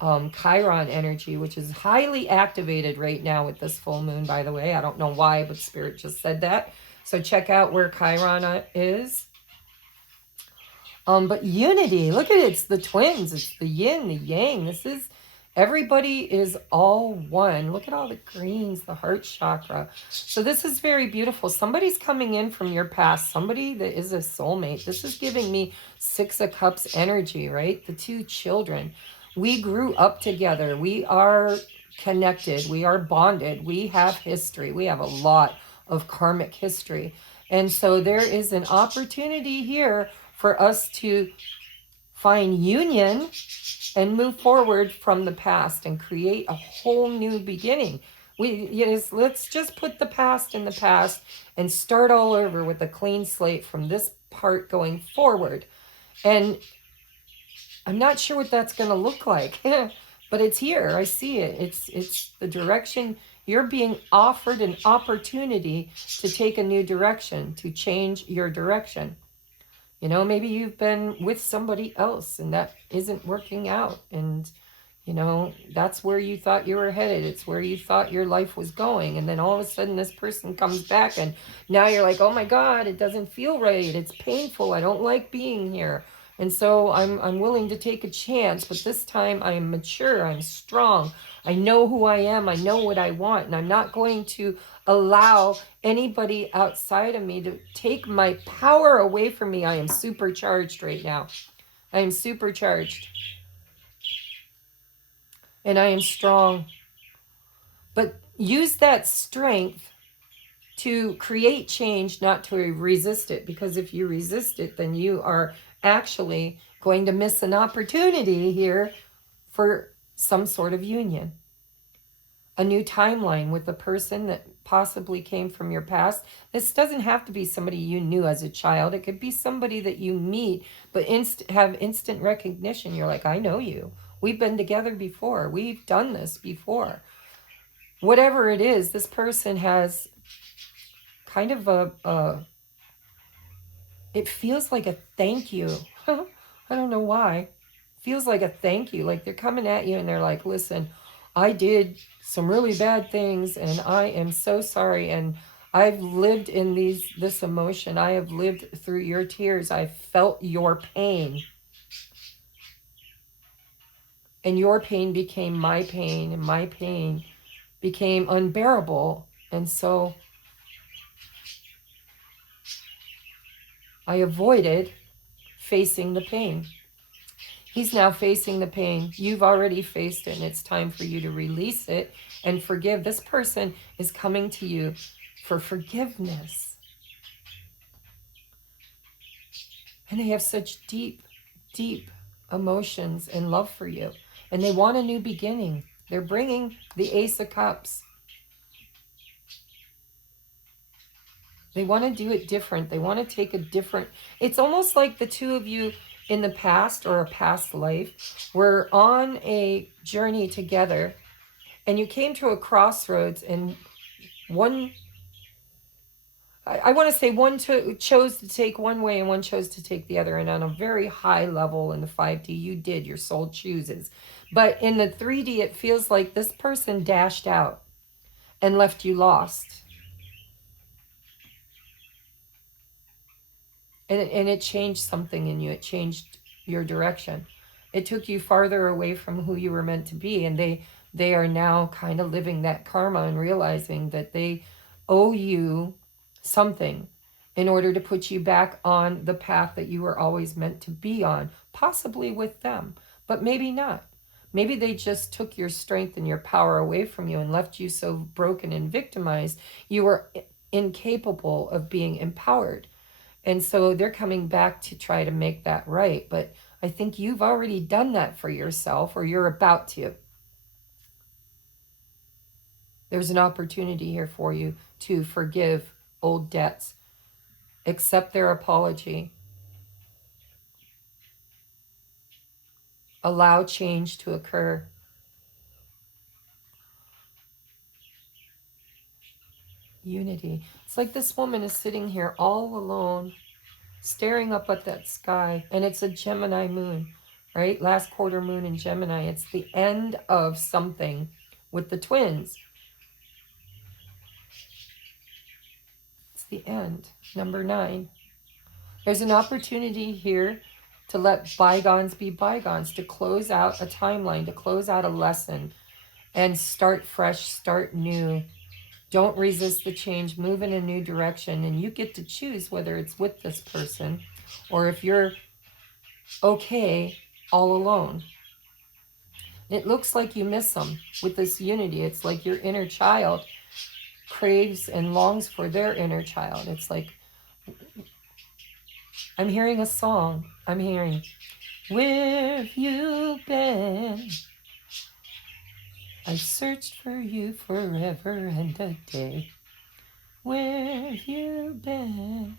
Chiron energy, which is highly activated right now with this full moon, by the way. I don't know why, but Spirit just said that. So check out where Chiron is. But unity, look at it. It's the twins. It's the yin, the yang. This is, everybody is all one. Look at all the greens, the heart chakra. So this is very beautiful. Somebody's coming in from your past. Somebody that is a soulmate. This is giving me Six of Cups energy, right? The two children. We grew up together. We are connected. We are bonded. We have history. We have a lot of karmic history. And so there is an opportunity here for us to find union and move forward from the past and create a whole new beginning. Let's just put the past in the past and start all over with a clean slate from this part going forward. And I'm not sure what that's going to look like, but it's here. I see it. It's the direction. You're being offered an opportunity to take a new direction, to change your direction. You know, maybe you've been with somebody else and that isn't working out. And, you know, that's where you thought you were headed. It's where you thought your life was going. And then all of a sudden this person comes back and now you're like, oh my God, it doesn't feel right. It's painful. I don't like being here. And so I'm willing to take a chance, but this time I am mature, I'm strong. I know who I am. I know what I want. And I'm not going to allow anybody outside of me to take my power away from me. I am supercharged right now. I am supercharged. And I am strong. But use that strength to create change, not to resist it. Because if you resist it, then you are actually going to miss an opportunity here for some sort of union. A new timeline with a person that possibly came from your past. This doesn't have to be somebody you knew as a child. It could be somebody that you meet, but have instant recognition. You're like, I know you. We've been together before. We've done this before. Whatever it is, this person has kind of it feels like a thank you. I don't know why. Feels like a thank you. Like they're coming at you and they're like, listen, I did some really bad things and I am so sorry. And I've lived in this emotion. I have lived through your tears. I felt your pain. And your pain became my pain and my pain became unbearable. And so I avoided facing the pain. He's now facing the pain. You've already faced it, and it's time for you to release it and forgive. This person is coming to you for forgiveness. And they have such deep, deep emotions and love for you. And they want a new beginning. They're bringing the Ace of Cups. They want to do it different. They want to take a different... It's almost like the two of you in the past or a past life were on a journey together and you came to a crossroads and one... I want to say one chose to take one way and one chose to take the other. And on a very high level in the 5D, you did. Your soul chooses. But in the 3D, it feels like this person dashed out and left you lost. And it changed something in you. It changed your direction. It took you farther away from who you were meant to be. And they are now kind of living that karma and realizing that they owe you something in order to put you back on the path that you were always meant to be on, possibly with them, but maybe not. Maybe they just took your strength and your power away from you and left you so broken and victimized, you were incapable of being empowered. And so they're coming back to try to make that right. But I think you've already done that for yourself, or you're about to. There's an opportunity here for you to forgive old debts, accept their apology, allow change to occur. Unity. It's like this woman is sitting here all alone, staring up at that sky, and it's a Gemini moon, right? Last quarter moon in Gemini. It's the end of something with the twins. It's the end. Number 9. There's an opportunity here to let bygones be bygones, to close out a timeline, to close out a lesson, and start fresh, start new. Don't resist the change, move in a new direction, and you get to choose whether it's with this person or if you're okay all alone. It looks like you miss them with this unity. It's like your inner child craves and longs for their inner child. It's like, I'm hearing a song. I'm hearing, where have you been? I searched for you forever and a day. Where have you been?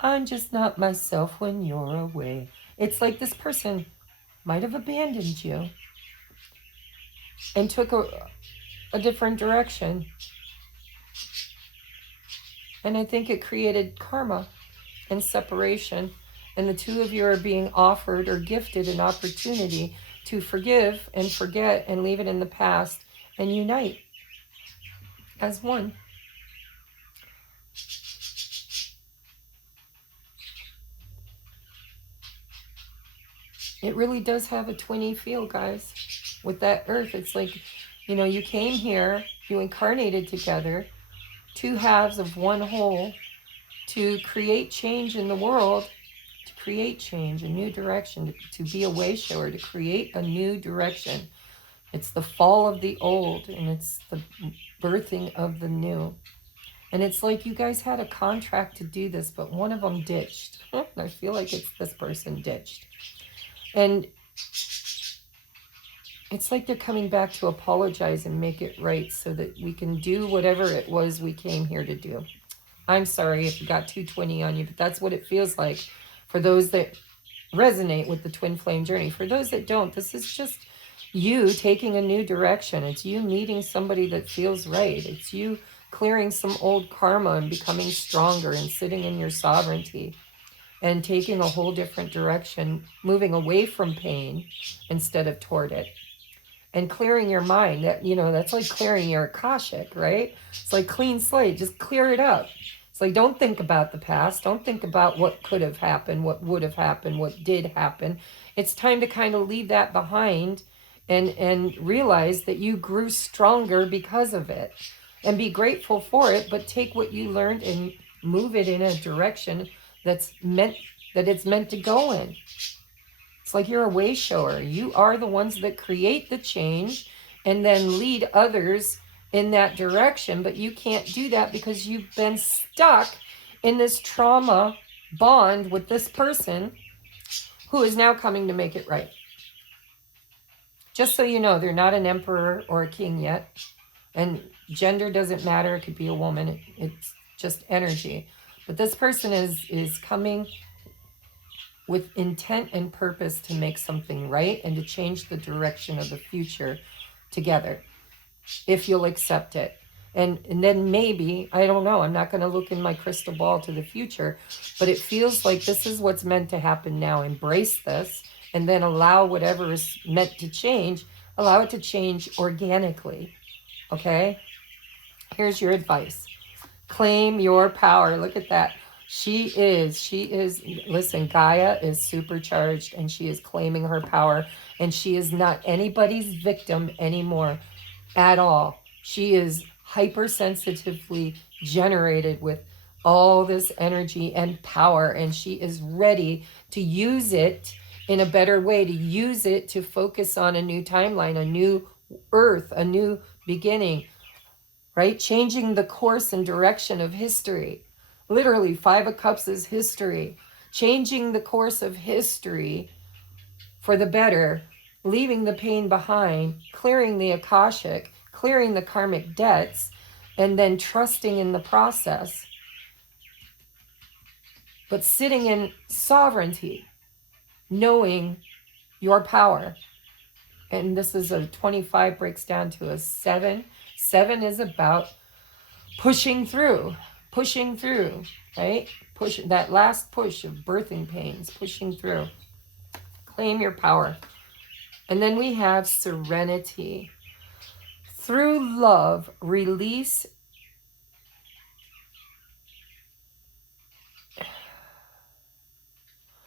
I'm just not myself when you're away. It's like this person might have abandoned you and took a different direction. And I think it created karma and separation. And the two of you are being offered or gifted an opportunity to forgive and forget and leave it in the past and unite as one. It really does have a twinny feel, guys. With that earth, it's like, you know, you came here, you incarnated together, two halves of one whole, to create change in the world, to create change, a new direction, to be a way shower, to create a new direction. It's the fall of the old, and it's the birthing of the new. And it's like you guys had a contract to do this, but one of them ditched. I feel like it's this person ditched. And it's like they're coming back to apologize and make it right so that we can do whatever it was we came here to do. I'm sorry if it got too twinny on you, but that's what it feels like for those that resonate with the twin flame journey. For those that don't, this is just you taking a new direction. It's you meeting somebody that feels right. It's you clearing some old karma and becoming stronger and sitting in your sovereignty and taking a whole different direction, moving away from pain instead of toward it. And clearing your mind, that, you know, that's like clearing your Akashic, right? It's like clean slate, just clear it up. It's like, don't think about the past. Don't think about what could have happened, what would have happened, what did happen. It's time to kind of leave that behind and realize that you grew stronger because of it. And be grateful for it, but take what you learned and move it in a direction that's meant, that it's meant to go in. It's like you're a way shower. You are the ones that create the change and then lead others in that direction, but you can't do that because you've been stuck in this trauma bond with this person who is now coming to make it right. Just so you know, they're not an emperor or a king yet, and gender doesn't matter. It could be a woman. It's just energy. But this person is coming with intent and purpose to make something right and to change the direction of the future together, if you'll accept it. And then maybe, I don't know, I'm not going to look in my crystal ball to the future, but it feels like this is what's meant to happen now. Embrace this and then allow whatever is meant to change, allow it to change organically. Okay? Here's your advice. Claim your power. Look at that. She is, listen, Gaia is supercharged and she is claiming her power, and she is not anybody's victim anymore at all. She is hypersensitively generated with all this energy and power, and she is ready to use it in a better way, to use it to focus on a new timeline, a new earth, a new beginning, right? Changing the course and direction of history. Literally, 5 of Cups is history. Changing the course of history for the better, leaving the pain behind, clearing the Akashic, clearing the karmic debts, and then trusting in the process. But sitting in sovereignty, knowing your power. And this is a 25, breaks down to a 7. 7 is about pushing through, right? Push, that last push of birthing pains, pushing through. Claim your power. And then we have serenity. Through love, release.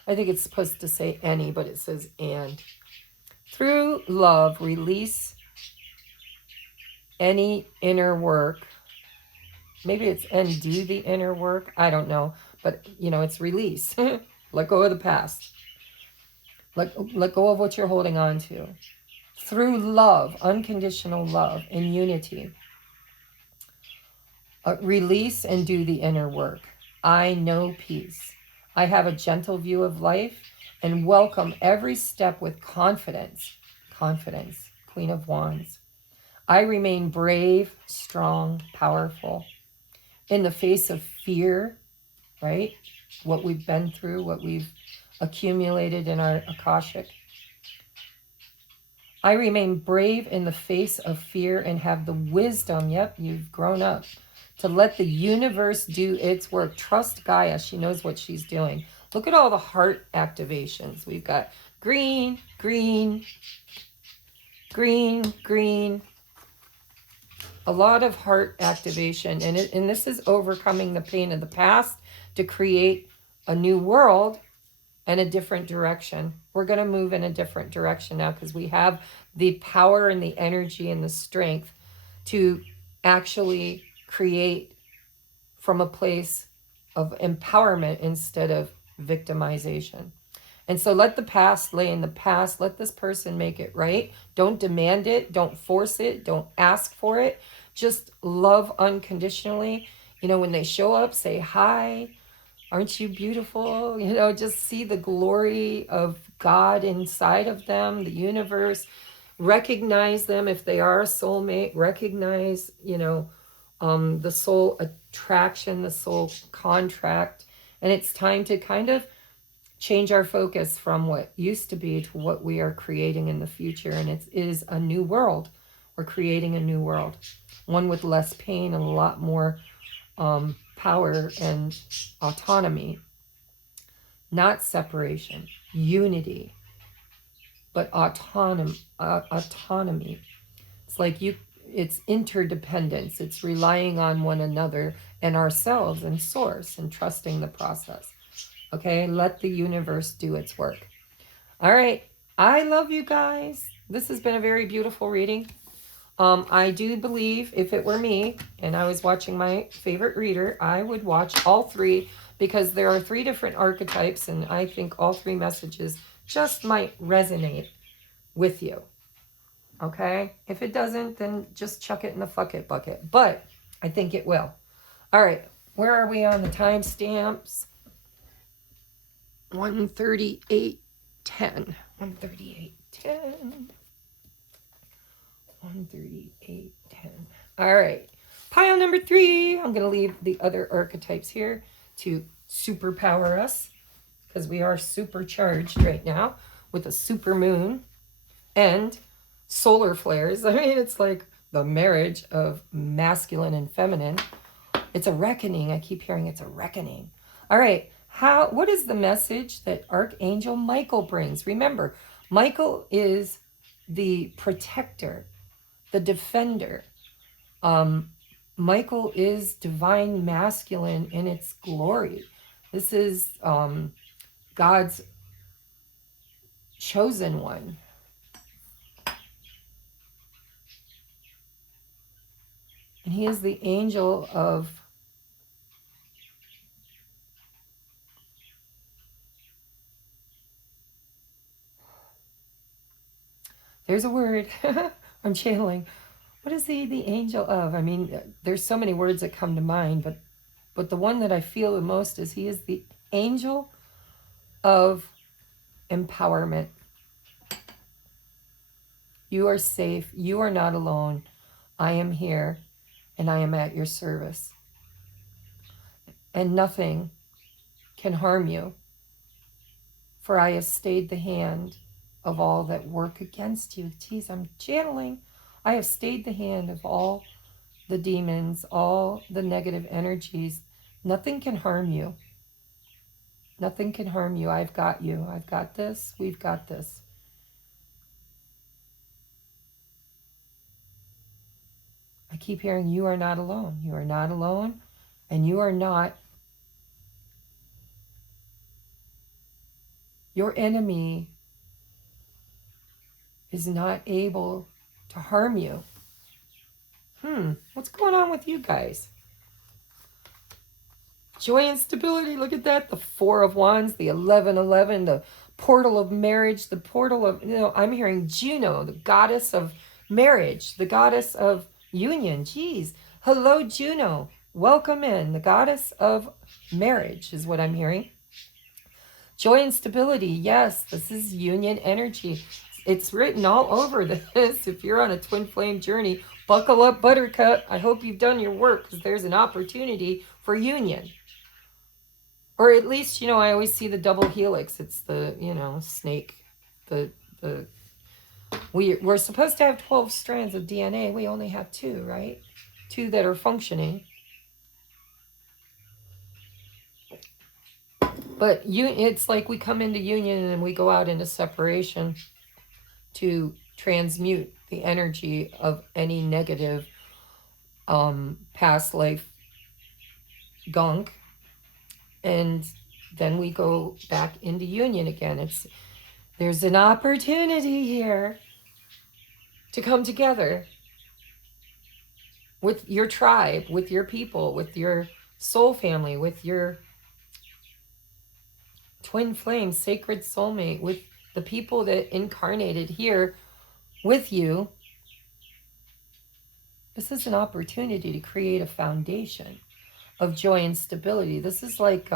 I think it's supposed to say any, but it says and. Through love, release any inner work. Maybe it's and do the inner work. I don't know. But, it's release. Let go of the past. Let go of what you're holding on to. Through love, unconditional love and unity. Release and do the inner work. I know peace. I have a gentle view of life and welcome every step with confidence. Confidence, Queen of Wands. I remain brave, strong, powerful. In the face of fear, right? What we've been through, what we've accumulated in our Akashic. I remain brave in the face of fear and have the wisdom, yep, you've grown up, to let the universe do its work. Trust Gaia. She knows what she's doing. Look at all the heart activations. We've got green, green, green, green. A lot of heart activation. And this is overcoming the pain of the past to create a new world and a different direction. We're going to move in a different direction now because we have the power and the energy and the strength to actually create from a place of empowerment instead of victimization. And so let the past lay in the past. Let this person make it right. Don't demand it. Don't force it. Don't ask for it. Just love unconditionally. When they show up, say hi. Aren't you beautiful? Just see the glory of God inside of them, the universe. Recognize them if they are a soulmate. Recognize, the soul attraction, the soul contract. And it's time to kind of change our focus from what used to be to what we are creating in the future. And it is a new world. We're creating a new world. One with less pain and a lot more power and autonomy. Not separation. Unity. But autonomy. It's like it's interdependence. It's relying on one another and ourselves and source and trusting the process. Okay, let the universe do its work. All right, I love you guys. This has been a very beautiful reading. I do believe if it were me and I was watching my favorite reader, I would watch all three because there are 3 different archetypes and I think all 3 messages just might resonate with you. Okay? If it doesn't, then just chuck it in the fuck it bucket. But I think it will. All right, where are we on the timestamps? 138:10. 138:10. 138:10. All right. Pile number 3. I'm going to leave the other archetypes here to superpower us because we are supercharged right now with a super moon and solar flares. I mean, it's like the marriage of masculine and feminine. It's a reckoning. I keep hearing it's a reckoning. All right. What is the message that Archangel Michael brings? Remember, Michael is the protector, the defender. Michael is divine masculine in its glory. This is God's chosen one. And he is the angel of there's a word. I'm channeling. What is he the angel of? I mean, there's so many words that come to mind, but the one that I feel the most is he is the angel of empowerment. You are safe. You are not alone. I am here, and I am at your service. And nothing can harm you, for I have stayed the hand of all that work against you. Geez, I'm channeling. I have stayed the hand of all the demons, all the negative energies. Nothing can harm you. Nothing can harm you. I've got you. I've got this. We've got this. I keep hearing you are not alone. You are not alone, and you are not. Your enemy is not able to harm you. What's going on with you guys? Joy and stability, look at that. The Four of Wands, the 1111, the portal of marriage, the portal of, I'm hearing Juno, the goddess of marriage, the goddess of union. Geez. Hello, Juno. Welcome in. The goddess of marriage is what I'm hearing. Joy and stability. Yes, this is union energy. It's written all over this. If you're on a twin flame journey, buckle up, Buttercup. I hope you've done your work, because there's an opportunity for union. Or at least, I always see the double helix. It's the, snake. We're supposed to have 12 strands of DNA. We only have 2, right? 2 that are functioning. But it's like we come into union and we go out into separation to transmute the energy of any negative past life gunk. And then we go back into union again. There's an opportunity here to come together with your tribe, with your people, with your soul family, with your twin flame, sacred soulmate, with the people that incarnated here with you. This is an opportunity to create a foundation of joy and stability. This is like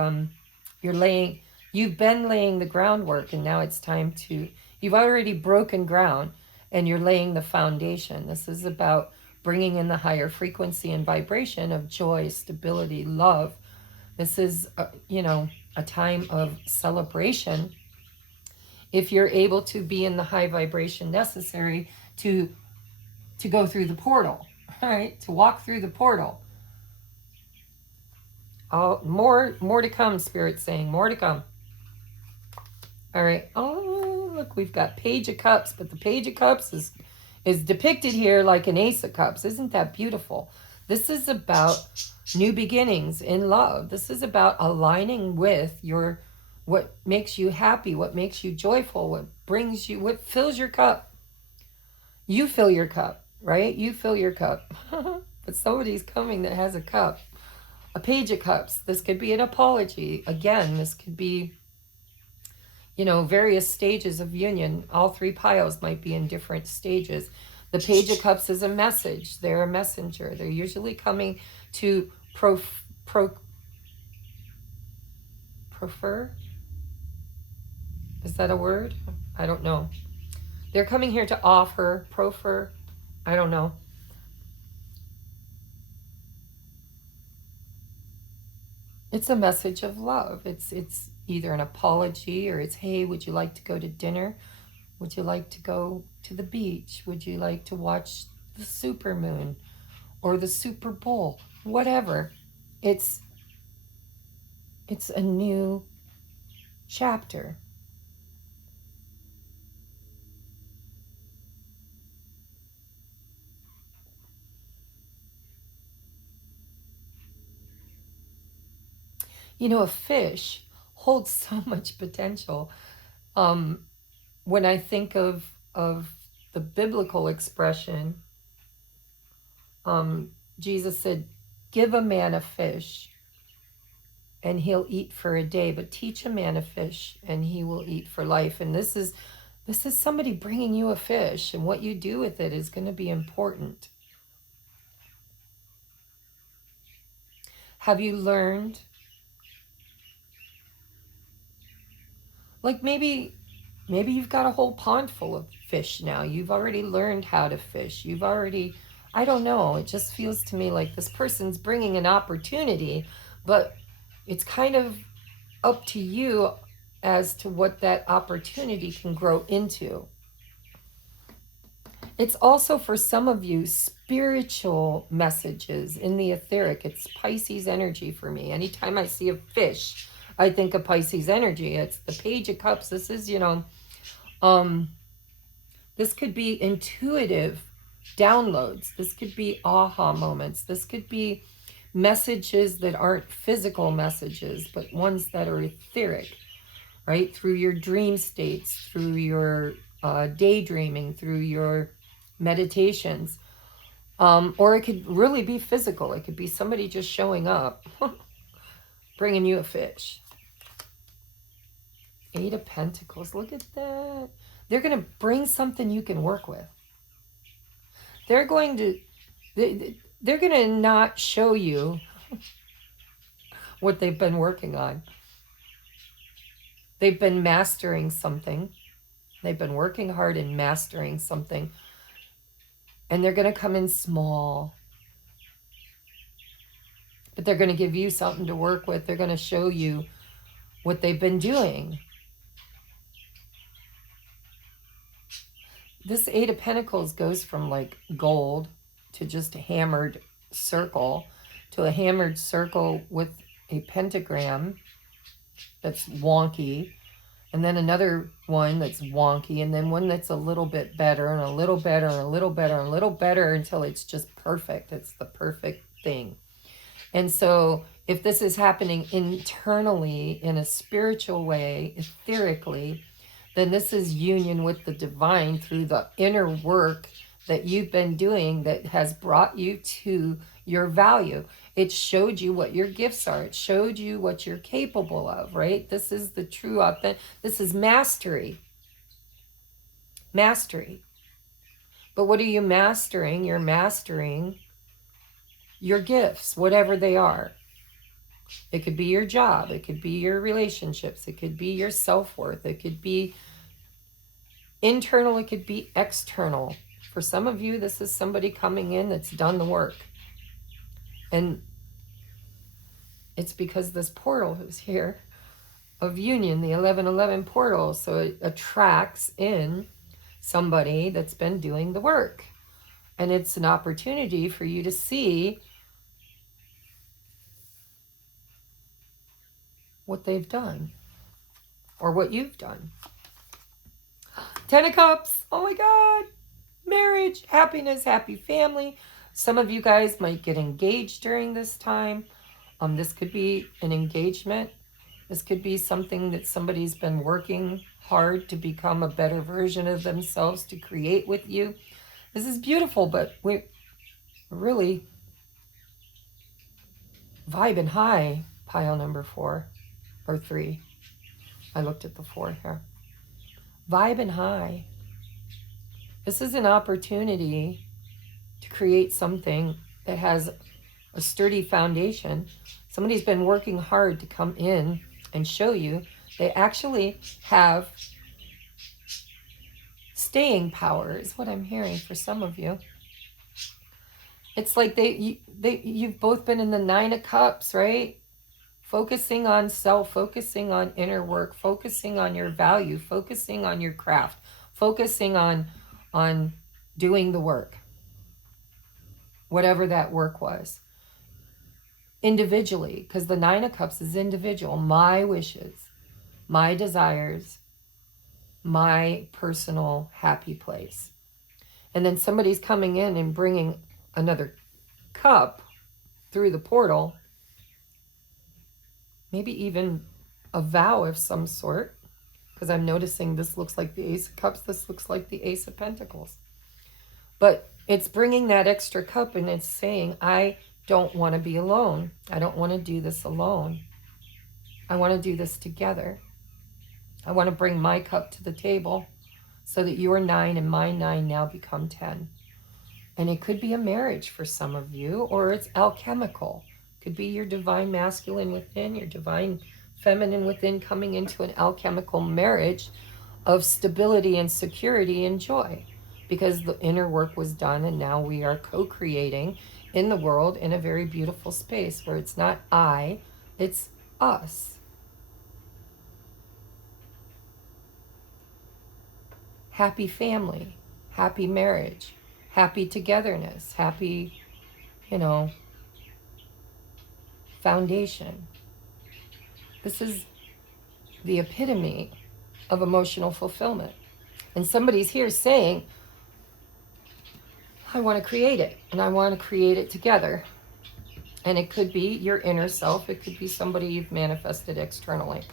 you've been laying the groundwork, and now it's time you've already broken ground and you're laying the foundation. This is about bringing in the higher frequency and vibration of joy, stability, love. This is, a time of celebration. If you're able to be in the high vibration necessary to go through the portal, all right, to walk through the portal. More to come, Spirit's saying, more to come. All right. Oh, look, we've got Page of Cups, but the Page of Cups is depicted here like an Ace of Cups. Isn't that beautiful? This is about new beginnings in love. This is about aligning with what makes you happy, what makes you joyful, what fills your cup. You fill your cup, right? You fill your cup. But somebody's coming that has a cup. A Page of Cups. This could be an apology. Again, this could be, various stages of union. All 3 piles might be in different stages. The Page of Cups is a message. They're a messenger. They're usually coming to prefer? Is that a word? I don't know. They're coming here to offer, prefer. I don't know. It's a message of love. It's either an apology, or it's, hey, would you like to go to dinner? Would you like to go to the beach? Would you like to watch the supermoon or the Super Bowl? Whatever. It's a new chapter. A fish holds so much potential. When I think of the biblical expression, Jesus said, give a man a fish and he'll eat for a day, but teach a man a fish and he will eat for life. And this is somebody bringing you a fish, and what you do with it is going to be important. Have you learned? Like maybe you've got a whole pond full of fish now. You've already learned how to fish. I don't know. It just feels to me like this person's bringing an opportunity, but it's kind of up to you as to what that opportunity can grow into. It's also for some of you spiritual messages in the etheric. It's Pisces energy for me. Anytime I see a fish, I think of Pisces energy. It's the Page of Cups. This is, um, this could be intuitive downloads. This could be aha moments. This could be messages that aren't physical messages, but ones that are etheric, right? Through your dream states, through your daydreaming, through your meditations. Or it could really be physical. It could be somebody just showing up, bringing you a fish. Eight of Pentacles. Look at that. They're going to bring something you can work with. They're going to, they're going to not show you what they've been working on. They've been mastering something. They've been working hard in mastering something. And they're going to come in small. But they're going to give you something to work with. They're going to show you what they've been doing. This Eight of Pentacles goes from like gold to just a hammered circle to a hammered circle with a pentagram that's wonky, and then another one that's wonky, and then one that's a little bit better and a little better and a little better and a little better until it's just perfect. It's the perfect thing. And so if this is happening internally in a spiritual way, etherically, then this is union with the divine through the inner work that you've been doing that has brought you to your value. It showed you what your gifts are. It showed you what you're capable of, right? This is the true authentic. This is mastery. Mastery. But what are you mastering? You're mastering your gifts, whatever they are. It could be your job. It could be your relationships. It could be your self-worth. It could be internal. It could be external. For some of you, this is somebody coming in that's done the work. And it's because this portal is here of union, the 1111 portal. So it attracts in somebody that's been doing the work. And it's an opportunity for you to see what they've done or what you've done. Ten of Cups. Oh my God. Marriage, happiness, happy family. Some of you guys might get engaged during this time. This could be an engagement. This could be something that somebody's been working hard to become a better version of themselves to create with you. This is beautiful, but we're really vibing high. Pile number 4 or 3. I looked at the 4 here. Vibing high. This is an opportunity to create something that has a sturdy foundation. Somebody's been working hard to come in and show you they actually have staying power is what I'm hearing for some of you. It's like you've both been in the 9 of Cups, right? Focusing on self, focusing on inner work, focusing on your value, focusing on your craft, focusing on doing the work, whatever that work was. Individually, because the 9 of Cups is individual. My wishes, my desires, my personal happy place. And then somebody's coming in and bringing another cup through the portal. Maybe even a vow of some sort. Because I'm noticing this looks like the Ace of Cups. This looks like the Ace of Pentacles. But it's bringing that extra cup and it's saying, I don't want to be alone. I don't want to do this alone. I want to do this together. I want to bring my cup to the table so that your 9 and my 9 now become 10. And it could be a marriage for some of you, or it's alchemical. It could be your divine masculine within, your divine feminine within coming into an alchemical marriage of stability and security and joy. Because the inner work was done and now we are co-creating in the world in a very beautiful space where it's not I, it's us. Happy family, happy marriage, happy togetherness, happy, foundation. This is the epitome of emotional fulfillment. And somebody's here saying, I want to create it, and I want to create it together. And it could be your inner self. It could be somebody you've manifested externally.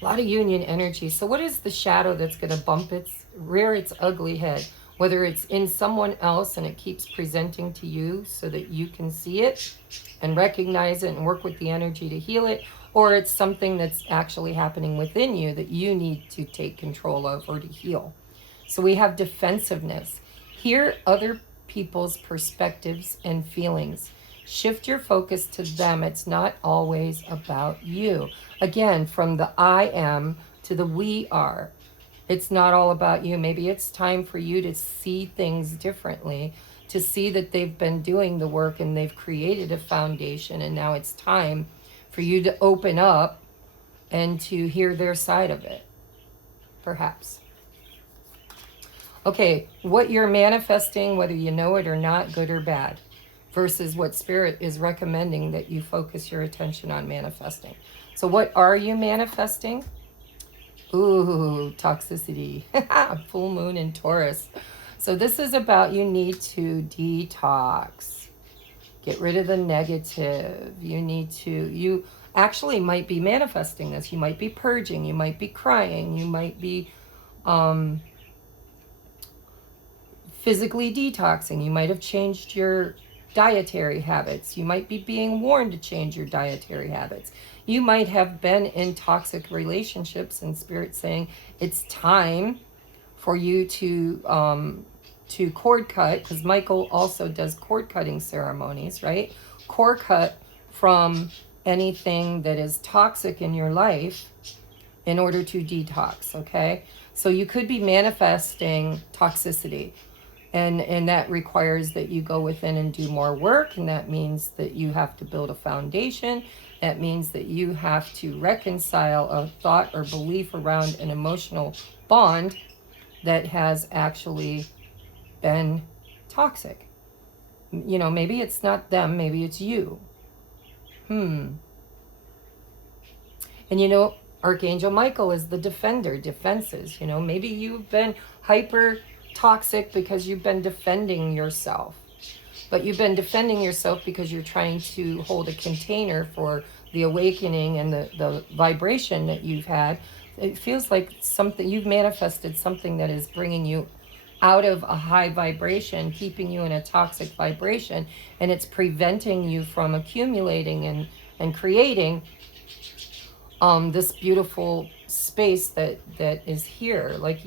A lot of union energy. So what is the shadow that's going to rear its ugly head? Whether it's in someone else and it keeps presenting to you so that you can see it and recognize it and work with the energy to heal it, or it's something that's actually happening within you that you need to take control of or to heal. So we have defensiveness. Hear other people's perspectives and feelings. Shift your focus to them. It's not always about you. Again, from the I am to the we are. It's not all about you. Maybe it's time for you to see things differently, to see that they've been doing the work and they've created a foundation, and now it's time for you to open up and to hear their side of it, perhaps. Okay, what you're manifesting, whether you know it or not, good or bad, versus what Spirit is recommending that you focus your attention on manifesting. So what are you manifesting? Ooh, toxicity. Full moon in Taurus. So this is about you need to detox. Get rid of the negative. You actually might be manifesting this. You might be purging. You might be crying. You might be physically detoxing. You might have changed your dietary habits. You might be being warned to change your dietary habits. You might have been in toxic relationships and Spirit saying it's time for you to cord cut, because Michael also does cord cutting ceremonies, right? Cord cut from anything that is toxic in your life in order to detox, okay? So you could be manifesting toxicity. And that requires that you go within and do more work. And that means that you have to build a foundation. That means that you have to reconcile a thought or belief around an emotional bond that has actually been toxic. Maybe it's not them. Maybe it's you. And Archangel Michael is the defender, defenses. Maybe you've been hyper toxic because you've been defending yourself. But you've been defending yourself because you're trying to hold a container for the awakening and the vibration that you've had. It feels like you've manifested something that is bringing you out of a high vibration, keeping you in a toxic vibration, and it's preventing you from accumulating and creating this beautiful space that is here. Like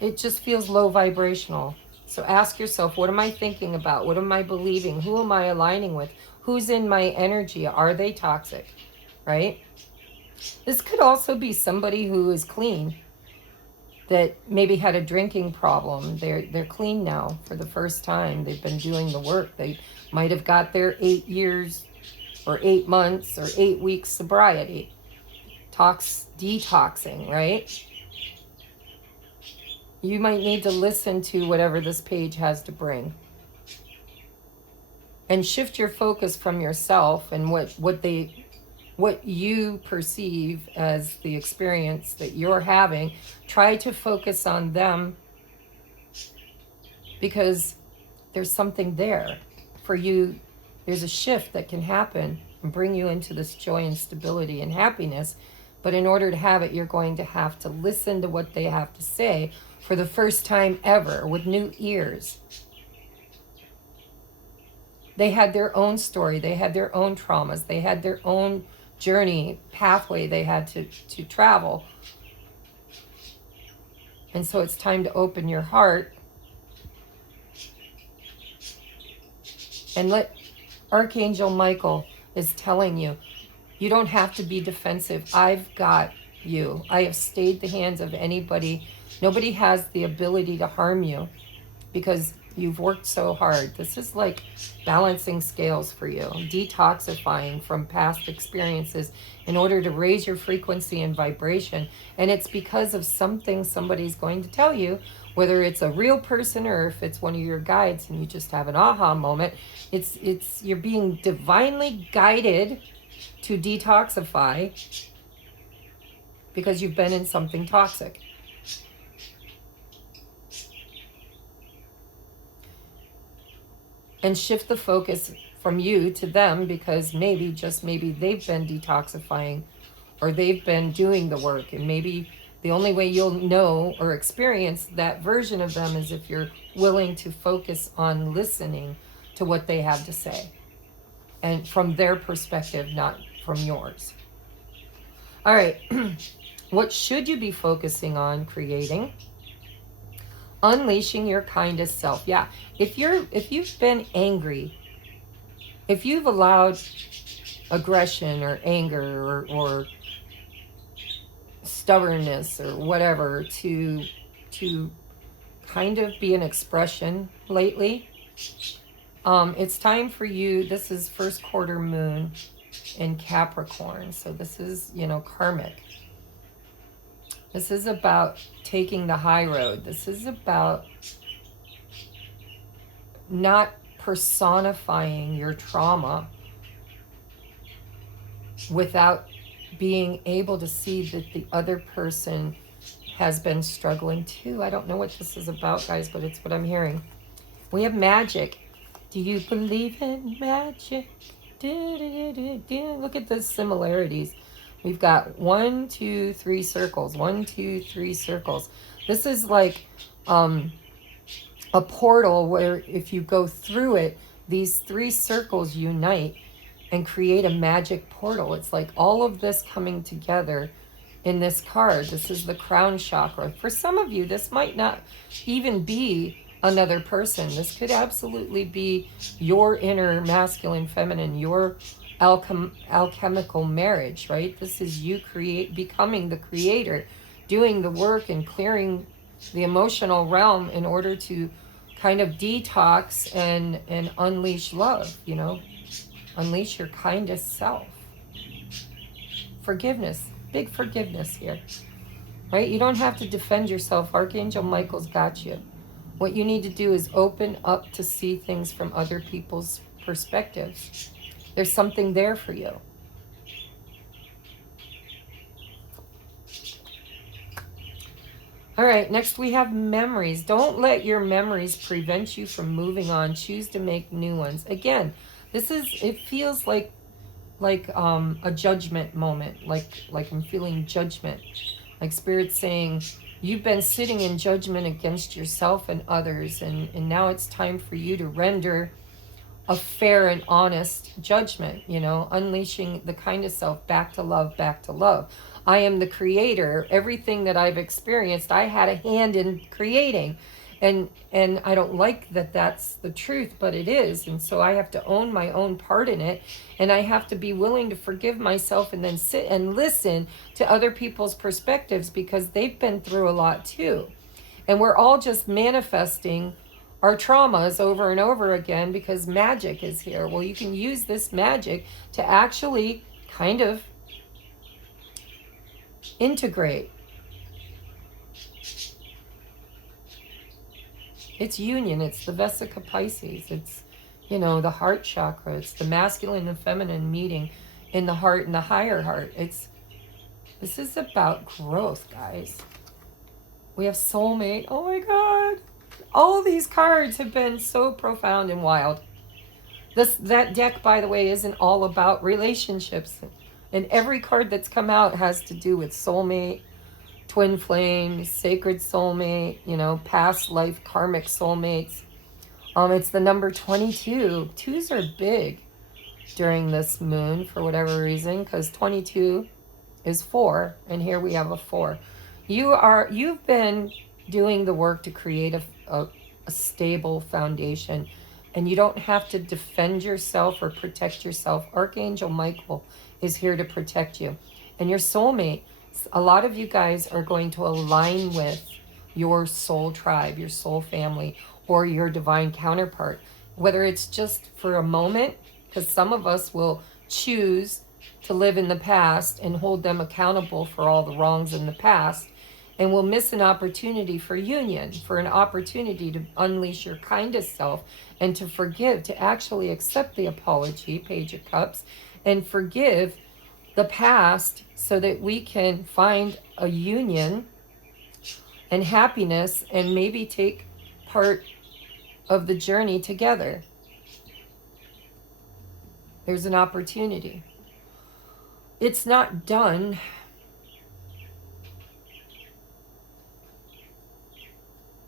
it just feels low vibrational. So ask yourself, what am I thinking about? What am I believing? Who am I aligning with? Who's in my energy? Are they toxic? Right? This could also be somebody who is clean, that maybe had a drinking problem. They're clean now for the first time. They've been doing the work. They might have got their 8 years or 8 months or 8 weeks sobriety. Detoxing, right? You might need to listen to whatever this page has to bring. And shift your focus from yourself and what you perceive as the experience that you're having. Try to focus on them, because there's something there for you. There's a shift that can happen and bring you into this joy and stability and happiness. But in order to have it, you're going to have to listen to what they have to say for the first time ever with new ears. They had their own story. They had their own traumas. They had their own journey, pathway they had to travel. And so it's time to open your heart and let Archangel Michael is telling you, you don't have to be defensive. I've got you. I have stayed the hands of anybody. Nobody has the ability to harm you, because You've worked so hard. This is like balancing scales for you, detoxifying from past experiences in order to raise your frequency and vibration. And it's because of something somebody's going to tell you, whether it's a real person or if it's one of your guides and you just have an aha moment. You're being divinely guided to detoxify because you've been in something toxic. And shift the focus from you to them, because maybe, just maybe, they've been detoxifying or they've been doing the work. And maybe the only way you'll know or experience that version of them is if you're willing to focus on listening to what they have to say. And from their perspective, not from yours. All right. What should you be focusing on creating? Unleashing your kindest self. Yeah. If you've been angry, if you've allowed aggression or anger or stubbornness or whatever to kind of be an expression lately, it's time for you. This is first quarter moon in Capricorn. So this is, karmic. This is about taking the high road. This is about not personifying your trauma without being able to see that the other person has been struggling too. I don't know what this is about, guys, but it's what I'm hearing. We have magic. Do you believe in magic? Look at the similarities. We've got 1, 2, 3 circles. 1, 2, 3 circles. This is like a portal where if you go through it, these 3 circles unite and create a magic portal. It's like all of this coming together in this card. This is the crown chakra. For some of you, this might not even be another person. This could absolutely be your inner masculine, feminine, your alchemical marriage, right? This is you becoming the creator, doing the work and clearing the emotional realm in order to kind of detox and unleash love, unleash your kindest self. Forgiveness, big forgiveness here, right? You don't have to defend yourself. Archangel Michael's got you. What you need to do is open up to see things from other people's perspectives. There's something there for you. All right, next we have memories. Don't let your memories prevent you from moving on. Choose to make new ones. Again, it feels like a judgment moment, like I'm feeling judgment. Like Spirit's saying, you've been sitting in judgment against yourself and others, and now it's time for you to render a fair and honest judgment, unleashing the kindest self back to love, back to love. I am the creator. Everything that I've experienced, I had a hand in creating. And I don't like that that's the truth, but it is. And so I have to own my own part in it. And I have to be willing to forgive myself and then sit and listen to other people's perspectives, because they've been through a lot too. And we're all just manifesting our traumas over and over again because magic is here. Well, you can use this magic to actually kind of integrate. It's union. It's the Vesica Pisces. It's, the heart chakra. It's the masculine and feminine meeting in the heart and the higher heart. This is about growth, guys. We have Soulmate. Oh my God. All of these cards have been so profound and wild. That deck, by the way, isn't all about relationships. And every card that's come out has to do with soulmate, twin flames, sacred soulmate, past life karmic soulmates. It's the number 22. 2s are big during this moon for whatever reason, because 22 is 4, and here we have a 4. You've been doing the work to create a stable foundation, and you don't have to defend yourself or protect yourself. Archangel Michael is here to protect you. And your soulmate, a lot of you guys are going to align with your soul tribe, your soul family, or your divine counterpart. Whether it's just for a moment, because some of us will choose to live in the past and hold them accountable for all the wrongs in the past, and we'll miss an opportunity for union, for an opportunity to unleash your kindest self and to forgive, to actually accept the apology, Page of Cups, and forgive the past so that we can find a union and happiness and maybe take part of the journey together. There's an opportunity. It's not done.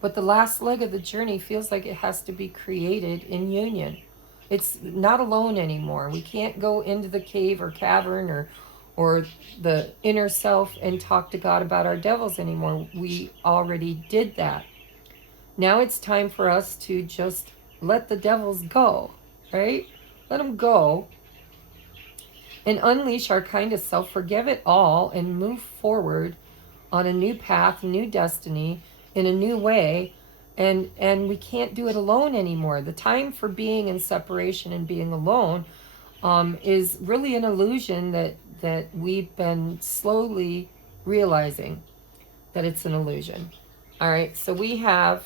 But the last leg of the journey feels like it has to be created in union. It's not alone anymore. We can't go into the cave or cavern or the inner self and talk to God about our devils anymore. We already did that. Now it's time for us to just let the devils go, right? Let them go and unleash our kindest self, forgive it all, and move forward on a new path, new destiny, in a new way. And we can't do it alone anymore. The time for being in separation and being alone is really an illusion that we've been slowly realizing that it's an illusion. All right, so we have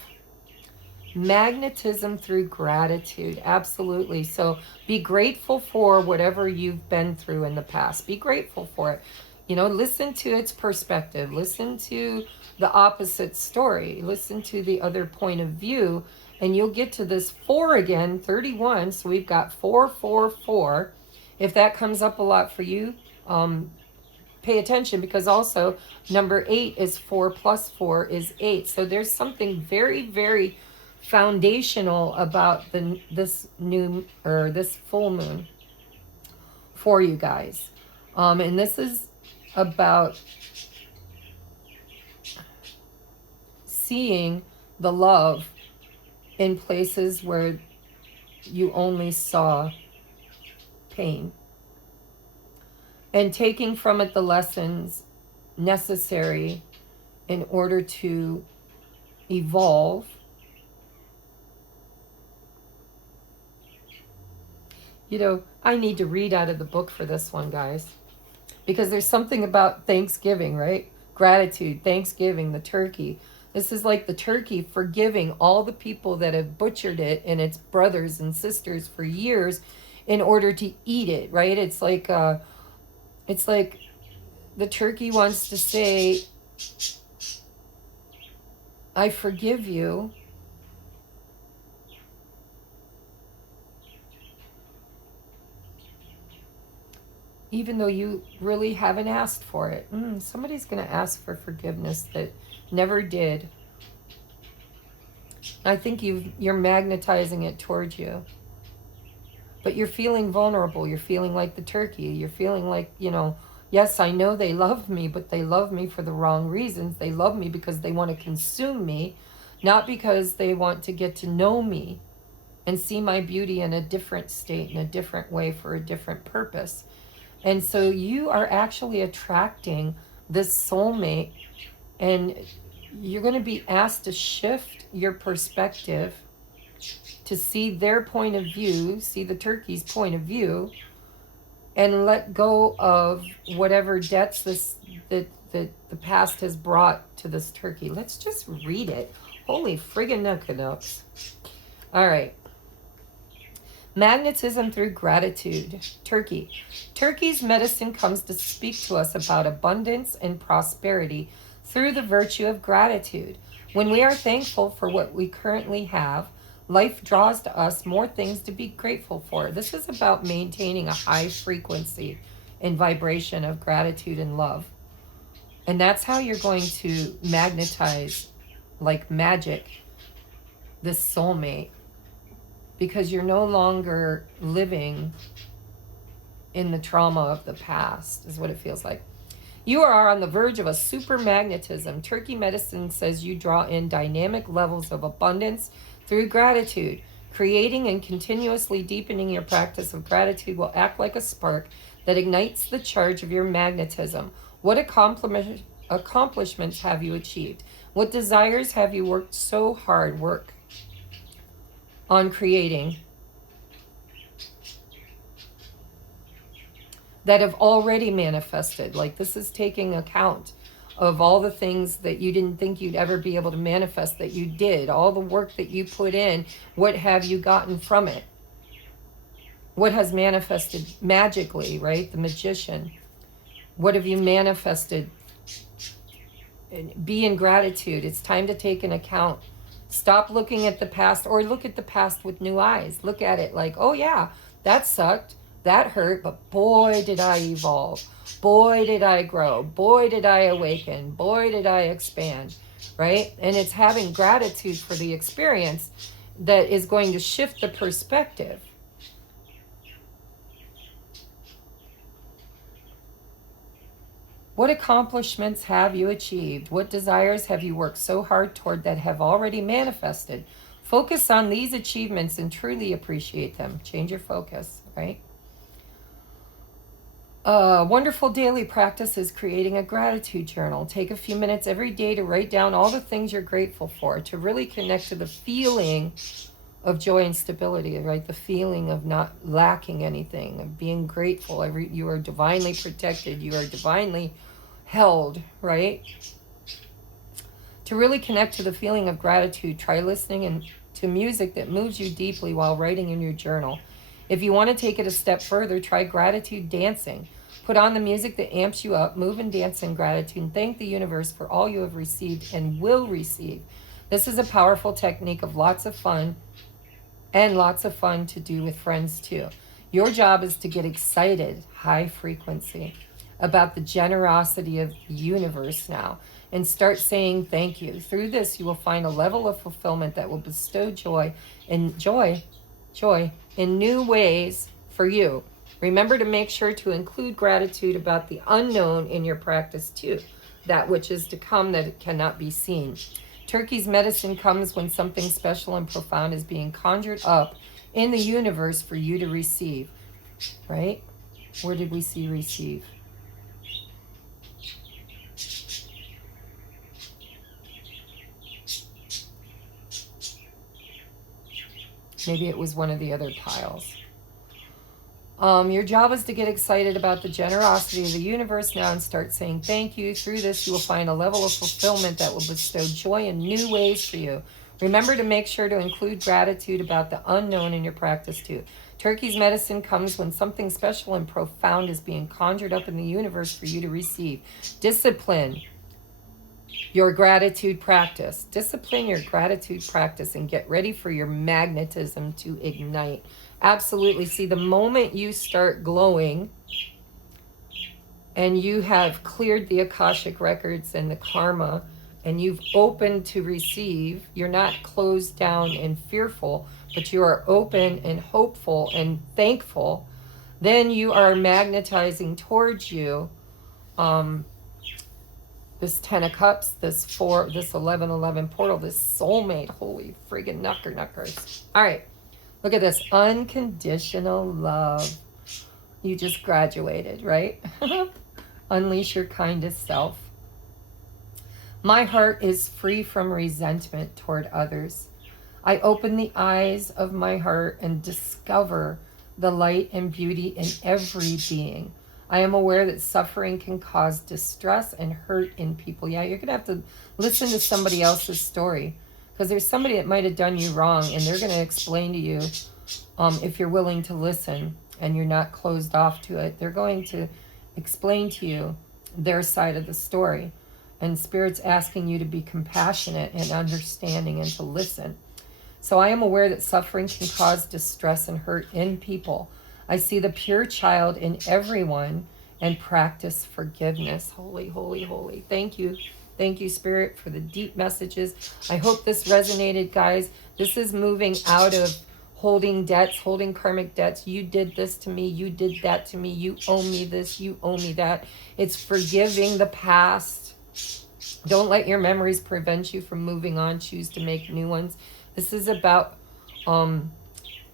magnetism through gratitude. Absolutely. So be grateful for whatever you've been through in the past. Be grateful for it. You know, listen to its perspective. Listen to the opposite story. Listen to the other point of view. And you'll get to this 4 again, 31. So we've got 4, 4, 4. If that comes up a lot for you, pay attention, because also number 8 is 4 plus 4 is 8. So there's something very, very foundational about this full moon for you guys. And this is about seeing the love in places where you only saw pain, and taking from it the lessons necessary in order to evolve. You know, I need to read out of the book for this one, guys, because there's something about Thanksgiving, right? Gratitude, Thanksgiving, the turkey. This is like the turkey forgiving all the people that have butchered it and its brothers and sisters for years in order to eat it, right? It's like the turkey wants to say, I forgive you. Even though you really haven't asked for it. Somebody's going to ask for forgiveness that never did. I think you're magnetizing it towards you. But you're feeling vulnerable. You're feeling like the turkey. You're feeling like, you know, yes, I know they love me, but they love me for the wrong reasons. They love me because they want to consume me, not because they want to get to know me and see my beauty in a different state, in a different way, for a different purpose. And so you are actually attracting this soulmate, and you're going to be asked to shift your perspective to see their point of view, see the turkey's point of view, and let go of whatever debts that the past has brought to this turkey. Let's just read it. Holy friggin' nuckanooks. All right. Magnetism through gratitude. Turkey. Turkey's medicine comes to speak to us about abundance and prosperity through the virtue of gratitude. When we are thankful for what we currently have, life draws to us more things to be grateful for. This is about maintaining a high frequency and vibration of gratitude and love. And that's how you're going to magnetize, like magic, this soulmate. Because you're no longer living in the trauma of the past, is what it feels like. You are on the verge of a super magnetism. Turkey medicine says you draw in dynamic levels of abundance through gratitude. Creating and continuously deepening your practice of gratitude will act like a spark that ignites the charge of your magnetism. What accomplishments have you achieved? What desires have you worked so hard? on creating that have already manifested. Like, this is taking account of all the things that you didn't think you'd ever be able to manifest that you did, all the work that you put in. What have you gotten from it? What has manifested magically, right? The magician. What have you manifested? Be in gratitude. It's time to take an account. Stop looking at the past, or look at the past with new eyes. Look at it like, oh yeah, that sucked. That hurt, but boy, did I evolve. Boy, did I grow. Boy, did I awaken. Boy, did I expand, right? And it's having gratitude for the experience that is going to shift the perspective. What accomplishments have you achieved? What desires have you worked so hard toward that have already manifested? Focus on these achievements and truly appreciate them. Change your focus, right? A wonderful daily practice is creating a gratitude journal. Take a few minutes every day to write down all the things you're grateful for, to really connect to the feeling of joy and stability, right? The feeling of not lacking anything, of being grateful. You are divinely protected. You are divinely held, right? To really connect to the feeling of gratitude, try listening to music that moves you deeply while writing in your journal. If you want to take it a step further, try gratitude dancing. Put on the music that amps you up, move and dance in gratitude, and thank the universe for all you have received and will receive. This is a powerful technique of lots of fun, and lots of fun to do with friends too. Your job is to get excited, high frequency, about the generosity of the universe now, and start saying thank you. Through this, you will find a level of fulfillment that will bestow joy in new ways for you. Remember to make sure to include gratitude about the unknown in your practice too, that which is to come that cannot be seen. Turkey's medicine comes when something special and profound is being conjured up in the universe for you to receive, right? Where did we see receive? Maybe it was one of the other piles. Your job is to get excited about the generosity of the universe now and start saying thank you. Through this, you will find a level of fulfillment that will bestow joy in new ways for you. Remember to make sure to include gratitude about the unknown in your practice too. Turkey's medicine comes when something special and profound is being conjured up in the universe for you to receive. Discipline your gratitude practice. Discipline your gratitude practice and get ready for your magnetism to ignite. Absolutely. See, the moment you start glowing and you have cleared the Akashic records and the karma and you've opened to receive, you're not closed down and fearful, but you are open and hopeful and thankful, then you are magnetizing towards you this 10 of Cups, this 1111 portal, this soulmate. Holy friggin' knuckers. All right. Look at this. Unconditional love. You just graduated, right? Unleash your kindest self. My heart is free from resentment toward others. I open the eyes of my heart and discover the light and beauty in every being. I am aware that suffering can cause distress and hurt in people. Yeah, you're going to have to listen to somebody else's story, because there's somebody that might have done you wrong, and they're going to explain to you, if you're willing to listen and you're not closed off to it, they're going to explain to you their side of the story. And Spirit's asking you to be compassionate and understanding and to listen. So I am aware that suffering can cause distress and hurt in people. I see the pure child in everyone and practice forgiveness. Holy, holy, holy. Thank you. Thank you, Spirit, for the deep messages. I hope this resonated, guys. This is moving out of holding debts, holding karmic debts. You did this to me. You did that to me. You owe me this. You owe me that. It's forgiving the past. Don't let your memories prevent you from moving on. Choose to make new ones. This is about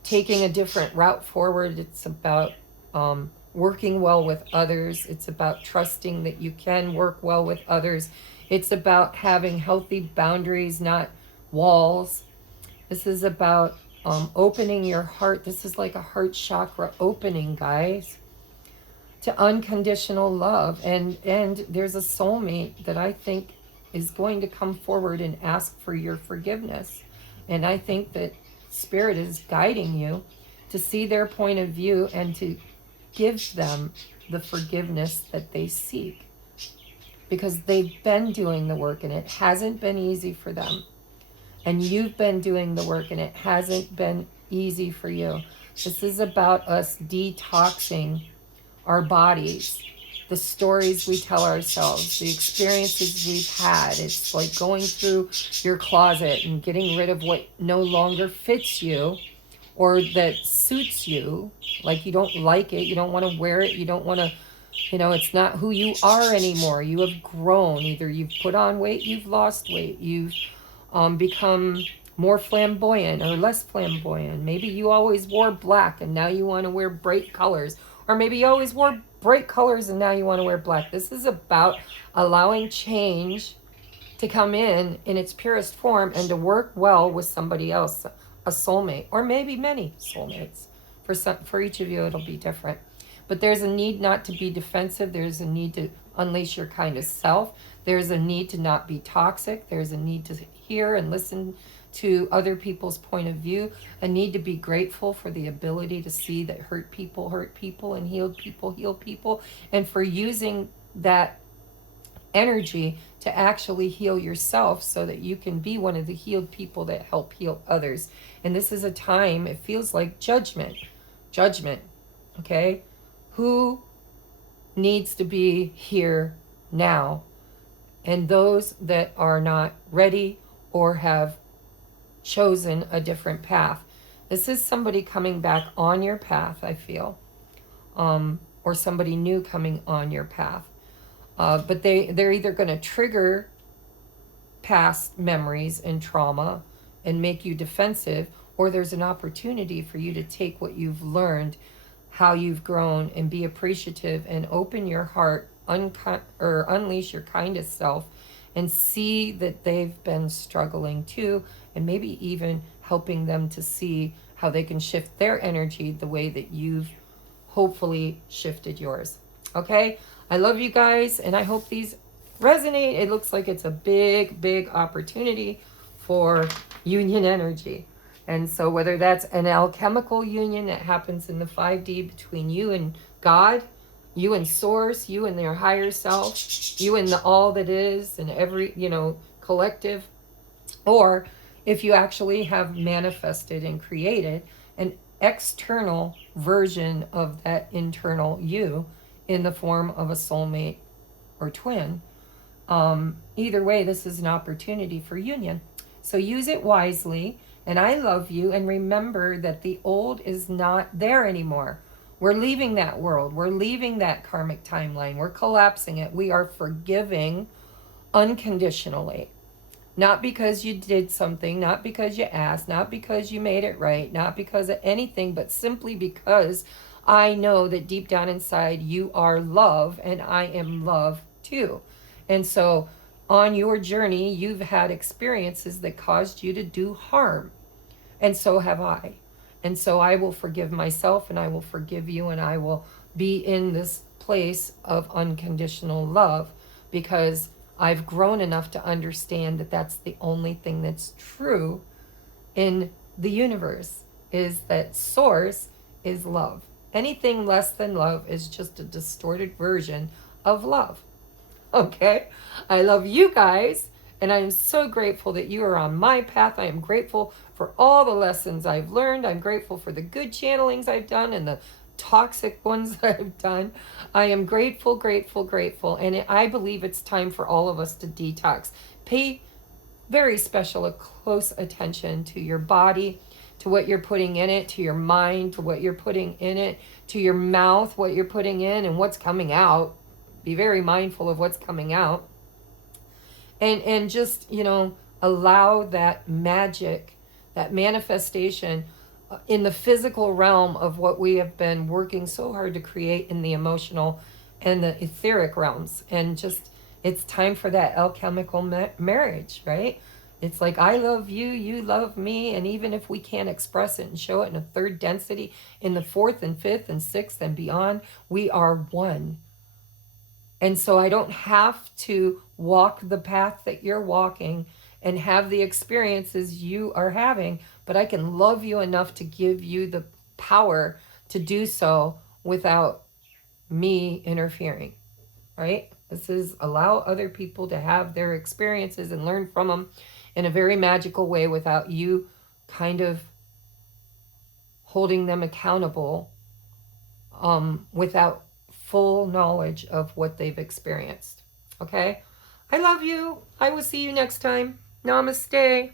taking a different route forward. It's about working well with others. It's about trusting that you can work well with others. It's about having healthy boundaries, not walls. This is about opening your heart. This is like a heart chakra opening, guys, to unconditional love. And there's a soulmate that I think is going to come forward and ask for your forgiveness. And I think that Spirit is guiding you to see their point of view and to give them the forgiveness that they seek, because they've been doing the work and it hasn't been easy for them. And you've been doing the work and it hasn't been easy for you. This is about us detoxing our bodies, the stories we tell ourselves, the experiences we've had. It's like going through your closet and getting rid of what no longer fits you or that suits you. Like you don't like it, you don't want to wear it, you don't want to, it's not who you are anymore. You have grown. Either you've put on weight, you've lost weight, you've become more flamboyant or less flamboyant. Maybe you always wore black and now you want to wear bright colors. Or maybe you always wore bright colors and now you want to wear black. This is about allowing change to come in its purest form and to work well with somebody else, a soulmate, or maybe many soulmates. For each of you, it'll be different. But there's a need not to be defensive. There's a need to unleash your kind of self. There's a need to not be toxic. There's a need to hear and listen to other people's point of view. A need to be grateful for the ability to see that hurt people and heal people. And for using that energy to actually heal yourself so that you can be one of the healed people that help heal others. And this is a time, it feels like judgment, okay? Who needs to be here now? And those that are not ready or have chosen a different path. This is somebody coming back on your path, I feel, or somebody new coming on your path. But they're either going to trigger past memories and trauma and make you defensive, or there's an opportunity for you to take what you've learned, how you've grown, and be appreciative and open your heart, unleash your kindest self, and see that they've been struggling too, and maybe even helping them to see how they can shift their energy the way that you've hopefully shifted yours. Okay? I love you guys, and I hope these resonate. It looks like it's a big opportunity for union energy. And so whether that's an alchemical union that happens in the 5D between you and God, you and Source, you and their higher self, you and the all that is, and every, collective, or if you actually have manifested and created an external version of that internal you in the form of a soulmate or twin. Either way, this is an opportunity for union. So use it wisely. And I love you. And remember that the old is not there anymore. We're leaving that world. We're leaving that karmic timeline. We're collapsing it. We are forgiving unconditionally. Not because you did something, not because you asked, not because you made it right, not because of anything, but simply because I know that deep down inside you are love and I am love too. And so on your journey, you've had experiences that caused you to do harm. And so have I. And so I will forgive myself and I will forgive you, and I will be in this place of unconditional love because I've grown enough to understand that that's the only thing that's true in the universe, is that Source is love. Anything less than love is just a distorted version of love. Okay? I love you guys, and I am so grateful that you are on my path. I am grateful for all the lessons I've learned. I'm grateful for the good channelings I've done and the toxic ones that I've done. I am grateful, and I believe it's time for all of us to detox. Pay very special, close attention to your body, to what you're putting in it, to your mind, to what you're putting in it, to your mouth, what you're putting in and what's coming out. Be very mindful of what's coming out. And just, allow that magic, that manifestation in the physical realm of what we have been working so hard to create in the emotional and the etheric realms. And just, it's time for that alchemical marriage, right? It's like, I love you, you love me, and even if we can't express it and show it in a third density, in the fourth and fifth and sixth and beyond, we are one. And so I don't have to walk the path that you're walking and have the experiences you are having, but I can love you enough to give you the power to do so without me interfering, right? This is allow other people to have their experiences and learn from them in a very magical way without you kind of holding them accountable, without full knowledge of what they've experienced. Okay? I love you. I will see you next time. Namaste.